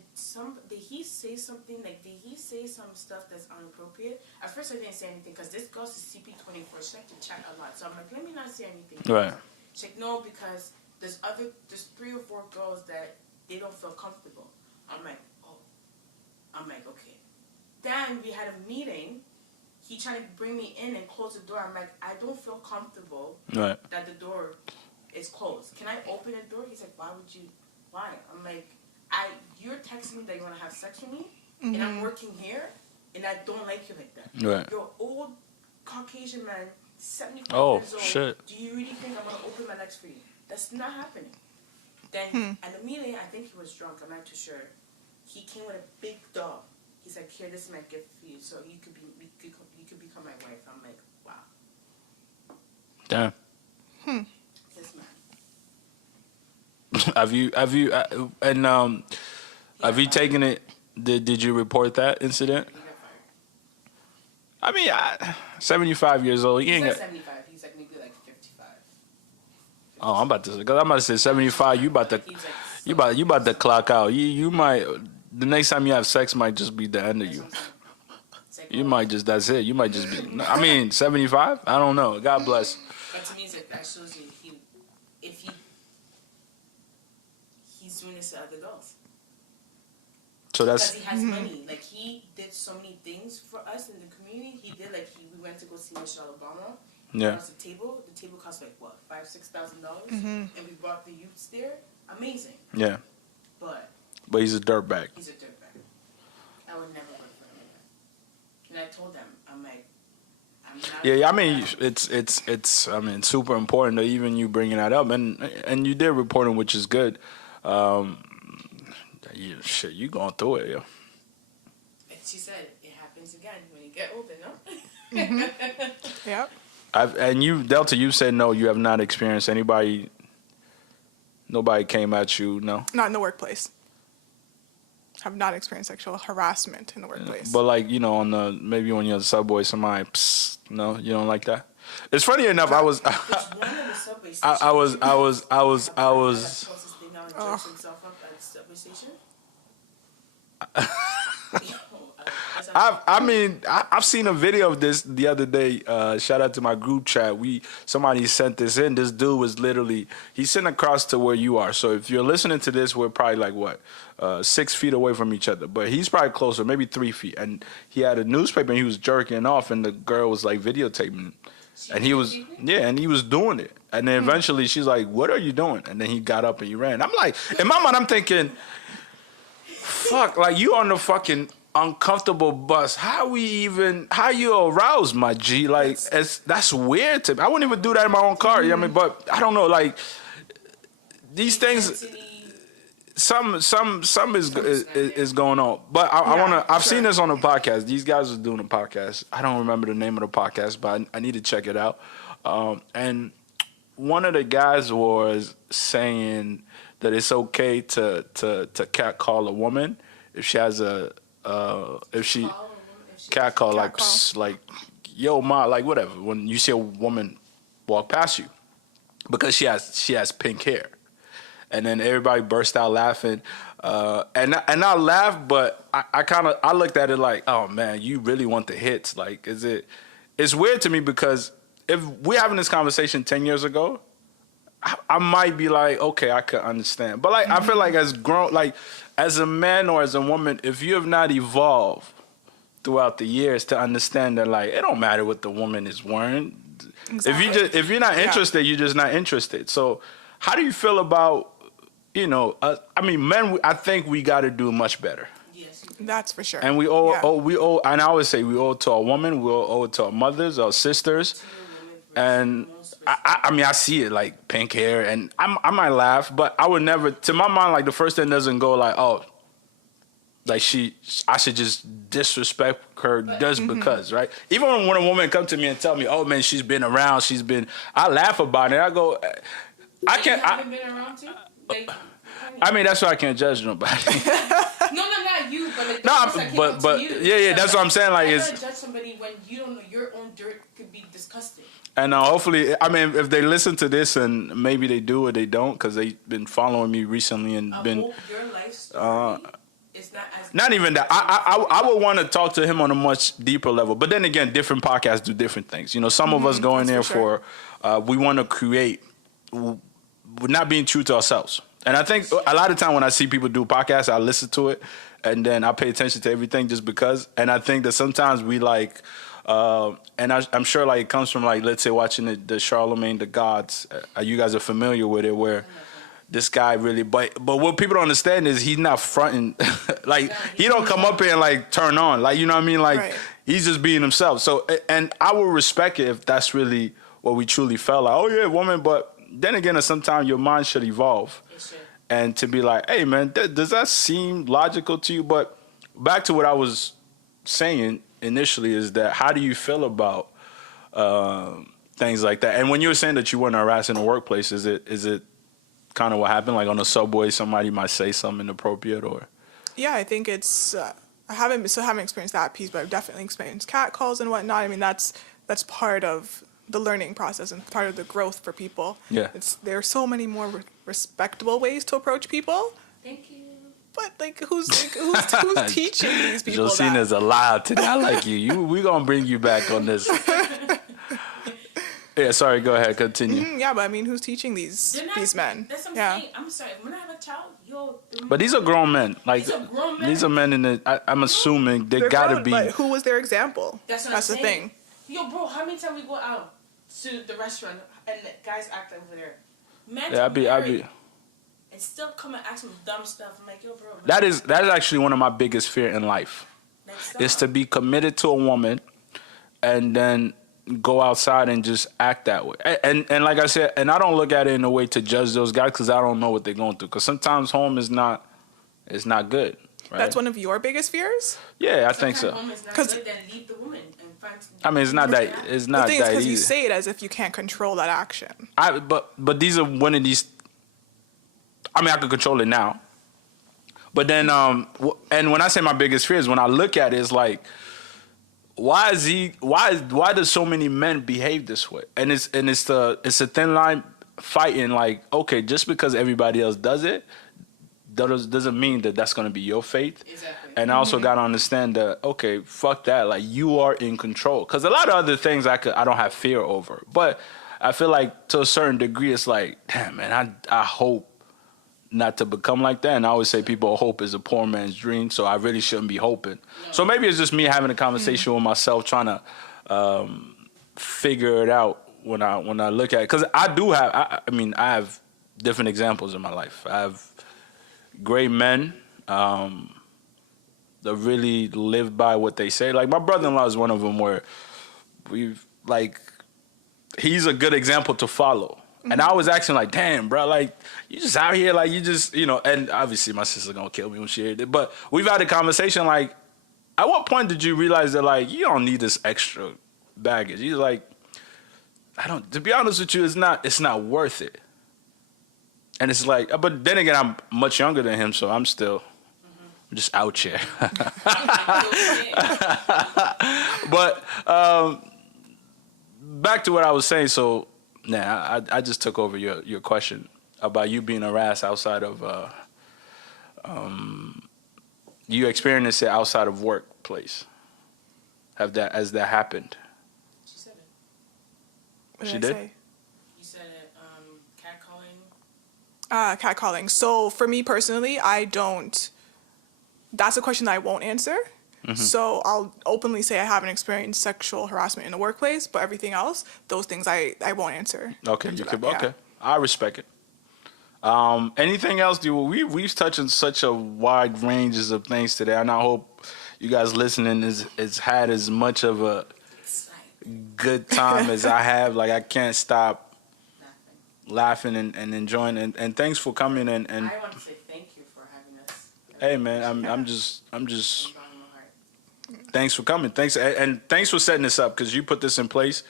he say something? Like, did he say some stuff that's inappropriate? At first I didn't say anything because this girl's a CP24. She likes to chat a lot. So I'm like, let me not say anything. Right. She's like, no, because there's 3 or 4 girls that they don't feel comfortable. I'm like, okay. Then we had a meeting. He tried to bring me in and close the door. I'm like, I don't feel comfortable that the door is closed. Can I open the door? He's like, why? I'm like, you're texting me that you want to have sex with me, and I'm working here, and I don't like you like that. Right. You're an old Caucasian man, 75 years old. Shit. Do you really think I'm going to open my legs for you? That's not happening. Then at the meeting, I think he was drunk. I'm not too sure. He came with a big dog. He's like, here, this is my gift for you, so you could become my wife. I'm like, wow. Damn. This man. Have you taken it? Did you report that incident? He got fired. I mean, 75 years old. He He's ain't not got. 75. He's like maybe like 55. Oh, I'm about to say 75. You about to. He's like You about to clock out. You might the next time you have sex might just be the end of you. You might just that's it. You might just be. I mean, 75. I don't know. God bless. But to me, it's like, that shows you he's doing this to other girls. So Because he has money. Like, he did so many things for us in the community. He did, like, we went to go see Michelle Obama. Yeah. Across the table. The table cost like what, $5,000-$6,000, and we brought the youths there. Amazing. Yeah. But he's a dirtbag. He's a dirtbag. I would never work for him. And I told them, I'm like, I'm not. Yeah, I mean, it's I mean, super important that even you bringing that up, and you did reporting, which is good. Shit, you going through it, yo. And she said it happens again when you get older, no? Yep. And you, Delta, you said no, you have not experienced nobody came at you, no? Not in the workplace. Have not experienced sexual harassment in the workplace. But like, maybe when you're on the subway, somebody, no, you don't like that? It's funny enough, I was, There's one in the subway station. I was. Closest thing now and jerks himself up at the subway station. I've seen a video of this the other day. Shout out to my group chat. Somebody sent this in. This dude was literally, he's sitting across to where you are. So if you're listening to this, we're probably like 6 feet away from each other. But he's probably closer, maybe 3 feet. And he had a newspaper and he was jerking off, and the girl was like videotaping him. And he was doing it. And then eventually she's like, "What are you doing?" And then he got up and he ran. I'm like, in my mind, I'm thinking, fuck, like you on the fucking uncomfortable bus. How you aroused, my G? Like, that's weird to me. I wouldn't even do that in my own car. You know what I mean? But I don't know, like these things. Some is going on. But I've seen this on a podcast. These guys are doing a podcast. I don't remember the name of the podcast, but I need to check it out. And one of the guys was saying that it's okay to catcall a woman if she has catcall like psst, like yo ma, like whatever, when you see a woman walk past you because she has pink hair. And then everybody burst out laughing, and I laughed, but I looked at it like, oh man, you really want the hits? Like, it's weird to me because if we're having this conversation 10 years ago, I might be like, okay, I could understand. But like, I feel like as a man or as a woman, if you have not evolved throughout the years to understand that, like, it don't matter what the woman is wearing. Exactly. If you're not interested, you're just not interested. So how do you feel about, I mean, men, I think we got to do much better. Yes. That's for sure. And we owe, and I always say we owe it to our women, we owe it to our mothers, our sisters. And I mean, I see it like pink hair, and I might laugh, but I would never, to my mind, like the first thing doesn't go like, oh, like I should just disrespect her just because, right? Even when a woman come to me and tell me, oh man, she's been around, I laugh about it. I go, I can't. You haven't been around too? Like, I mean, that's why I can't judge nobody. No, not you, but but you. Yeah, that's what I'm saying. Like, I don't judge somebody when you don't know your own dirt could be disgusting. And hopefully, I mean, if they listen to this and maybe they do or they don't, because they've been following me recently and I been. hope your life story is not as. Not even that. I would want to talk to him on a much deeper level. But then again, different podcasts do different things. Some of us go in there for we want to create. We're not being true to ourselves. And I think a lot of time when I see people do podcasts, I listen to it and then I pay attention to everything just because. And I think that sometimes we like, and I'm sure like it comes from like, let's say watching the Charlemagne the Gods. You guys are familiar with it where this guy really, but what people don't understand is he's not fronting. Like he don't come up here and like turn on. Like, you know what I mean? Like he's just being himself. So, and I will respect it if that's really what we truly felt like. Oh yeah, woman, but then again, sometimes your mind should evolve. And to be like, hey, man, does that seem logical to you? But back to what I was saying initially is that how do you feel about things like that? And when you were saying that you weren't harassed in the workplace, is it kind of what happened? Like on the subway, somebody might say something inappropriate, or Yeah, I think it's. I haven't experienced that piece, but I've definitely experienced catcalls and whatnot. I mean, that's part of the learning process and part of the growth for people. Yeah. There are so many more respectable ways to approach people. Thank you. But like, who's teaching these people Jocine that? is alive today. I like you. We gonna bring you back on this. Yeah, sorry. Go ahead. Continue. Yeah, but I mean, who's teaching these men? That's what I'm Yeah. saying. I'm sorry. When I have a child, But these are grown men. Like These are grown men. these are men in the. I'm assuming they They're gotta grown, be. But who was their example? That's what That's the I'm saying. thing. Yo, bro, how many times we go out to the restaurant and the guys act over there? Men Yeah, I'd be. and still come and ask me dumb stuff. I'm like, yo, bro. That is actually one of my biggest fear in life. Like, Is stop. to be committed to a woman, and then go outside and just act that way. And like I said, and I don't look at it in a way to judge those guys because I don't know what they're going through. Because sometimes home is not good. Right? That's one of your biggest fears? Yeah, I think so. Sometimes home is not 'Cause- good, then leave the woman and find. I mean, it's not that. It's not The thing is, that because easy. you say it as if you can't control that action. But these are one of these. I mean, I can control it now. But then, and when I say my biggest fear is when I look at it, it's like, why does so many men behave this way? And it's a thin line fighting. Like, okay, just because everybody else does it, doesn't mean that that's going to be your fate. Exactly. And I also got to understand that, okay, fuck that. Like, you are in control. Because a lot of other things I don't have fear over. But I feel like to a certain degree, it's like, damn, man, I hope not to become like that. And I always say people, hope is a poor man's dream. So I really shouldn't be hoping. No. So maybe it's just me having a conversation with myself, trying to figure it out when I look at it. Because I do have, I have different examples in my life. I have great men that really live by what they say. Like my brother-in-law is one of them where he's a good example to follow. Mm-hmm. And I was asking like, damn, bro, like you just out here, like you just, and obviously my sister's gonna kill me when she heard it. But we've had a conversation like, at what point did you realize that like you don't need this extra baggage? He's like, to be honest with you, it's not worth it. And it's like, but then again, I'm much younger than him, so I'm still just out here. But back to what I was saying. So, I just took over your question about you being harassed outside of, you experienced it outside of workplace. Has that happened? She said it. What She did did? I say? You said it. Catcalling. Catcalling. So for me personally, I don't. That's a question that I won't answer. Mm-hmm. So I'll openly say I haven't experienced sexual harassment in the workplace, but everything else, those things I won't answer. Okay, okay. I respect it. Anything else? We've touched on such a wide ranges of things today, and I hope you guys listening is had as much of a good time as I have. Like I can't stop laughing and enjoying, and thanks for coming and I want to say thank you for having us. Hey man, I'm just thanks for coming. Thanks and thanks for setting this up because you put this in place.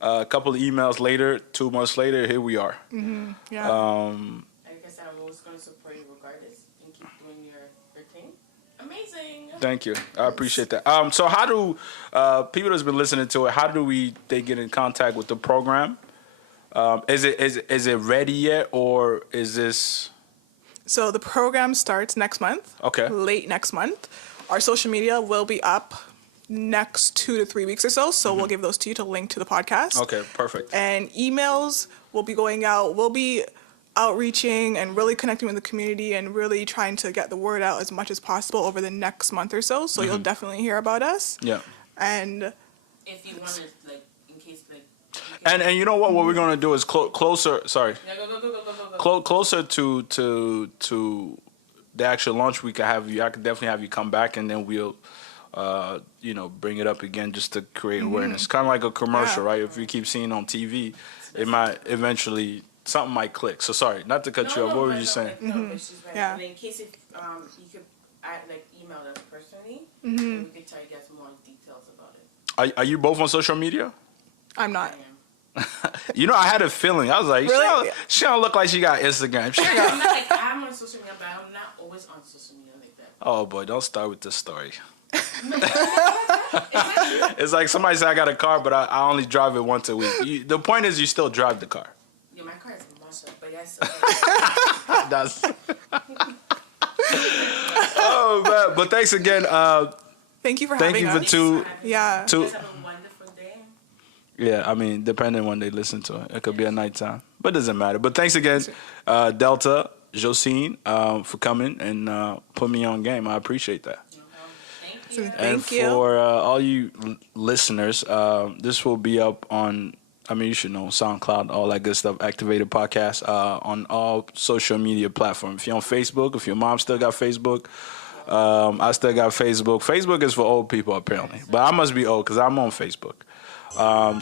A couple of emails later, 2 months later, here we are. Mm-hmm. Yeah. Like I said, I'm always going to support you regardless and keep doing your thing. Amazing. Thank you. I appreciate that. So how do people that's been listening to it? How do they get in contact with the program? Is it ready yet, or is this? So the program starts next month. Okay. Late next month. Our social media will be up next 2 to 3 weeks or so. So we'll give those to you to link to the podcast. Okay, perfect. And emails will be going out. We'll be outreaching and really connecting with the community and really trying to get the word out as much as possible over the next month or so. So you'll definitely hear about us. Yeah. If And you want to, like, in case, like. And you know what? What we're gonna do is closer. Sorry. Yeah, go. Closer to the actual launch week. I could definitely have you come back, and then we'll. Bring it up again just to create awareness. Kind of like a commercial, right? If you keep seeing on TV, it might eventually, something might click. So sorry, not to cut you off. What were you saying? No, but she's right. Yeah. And in case if you could email us personally, and we could tell you guys more details about it. Are you both on social media? I'm not. You know, I had a feeling. I was like, Really? she don't look like she got Instagram. She ain't got... I'm not like I'm on social media, but I'm not always on social media like that. Oh boy, don't start with this story. It's like somebody said I got a car, but I only drive it once a week. The point is, you still drive the car. Yeah, my car is a muscle, but yes. Okay. That's... Oh man, but thanks again. Thank you for Thank having you for us. Yeah. You guys have a wonderful day. Yeah, I mean, depending when they listen to it, it could be a nighttime, but it doesn't matter. But thanks again, Delta Jocine, for coming and put me on game. I appreciate that. Thank you. Thank you. And for all you listeners, this will be up on, I mean, you should know, SoundCloud, all that good stuff, Activated Podcast, on all social media platforms. If you're on Facebook, if your mom still got Facebook, I still got Facebook. Facebook is for old people, apparently. But I must be old because I'm on Facebook.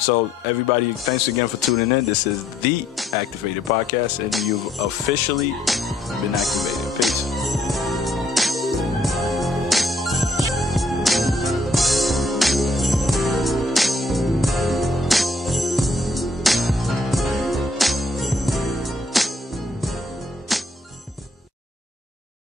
So, everybody, thanks again for tuning in. This is the Activated Podcast, and you've officially been activated. Peace.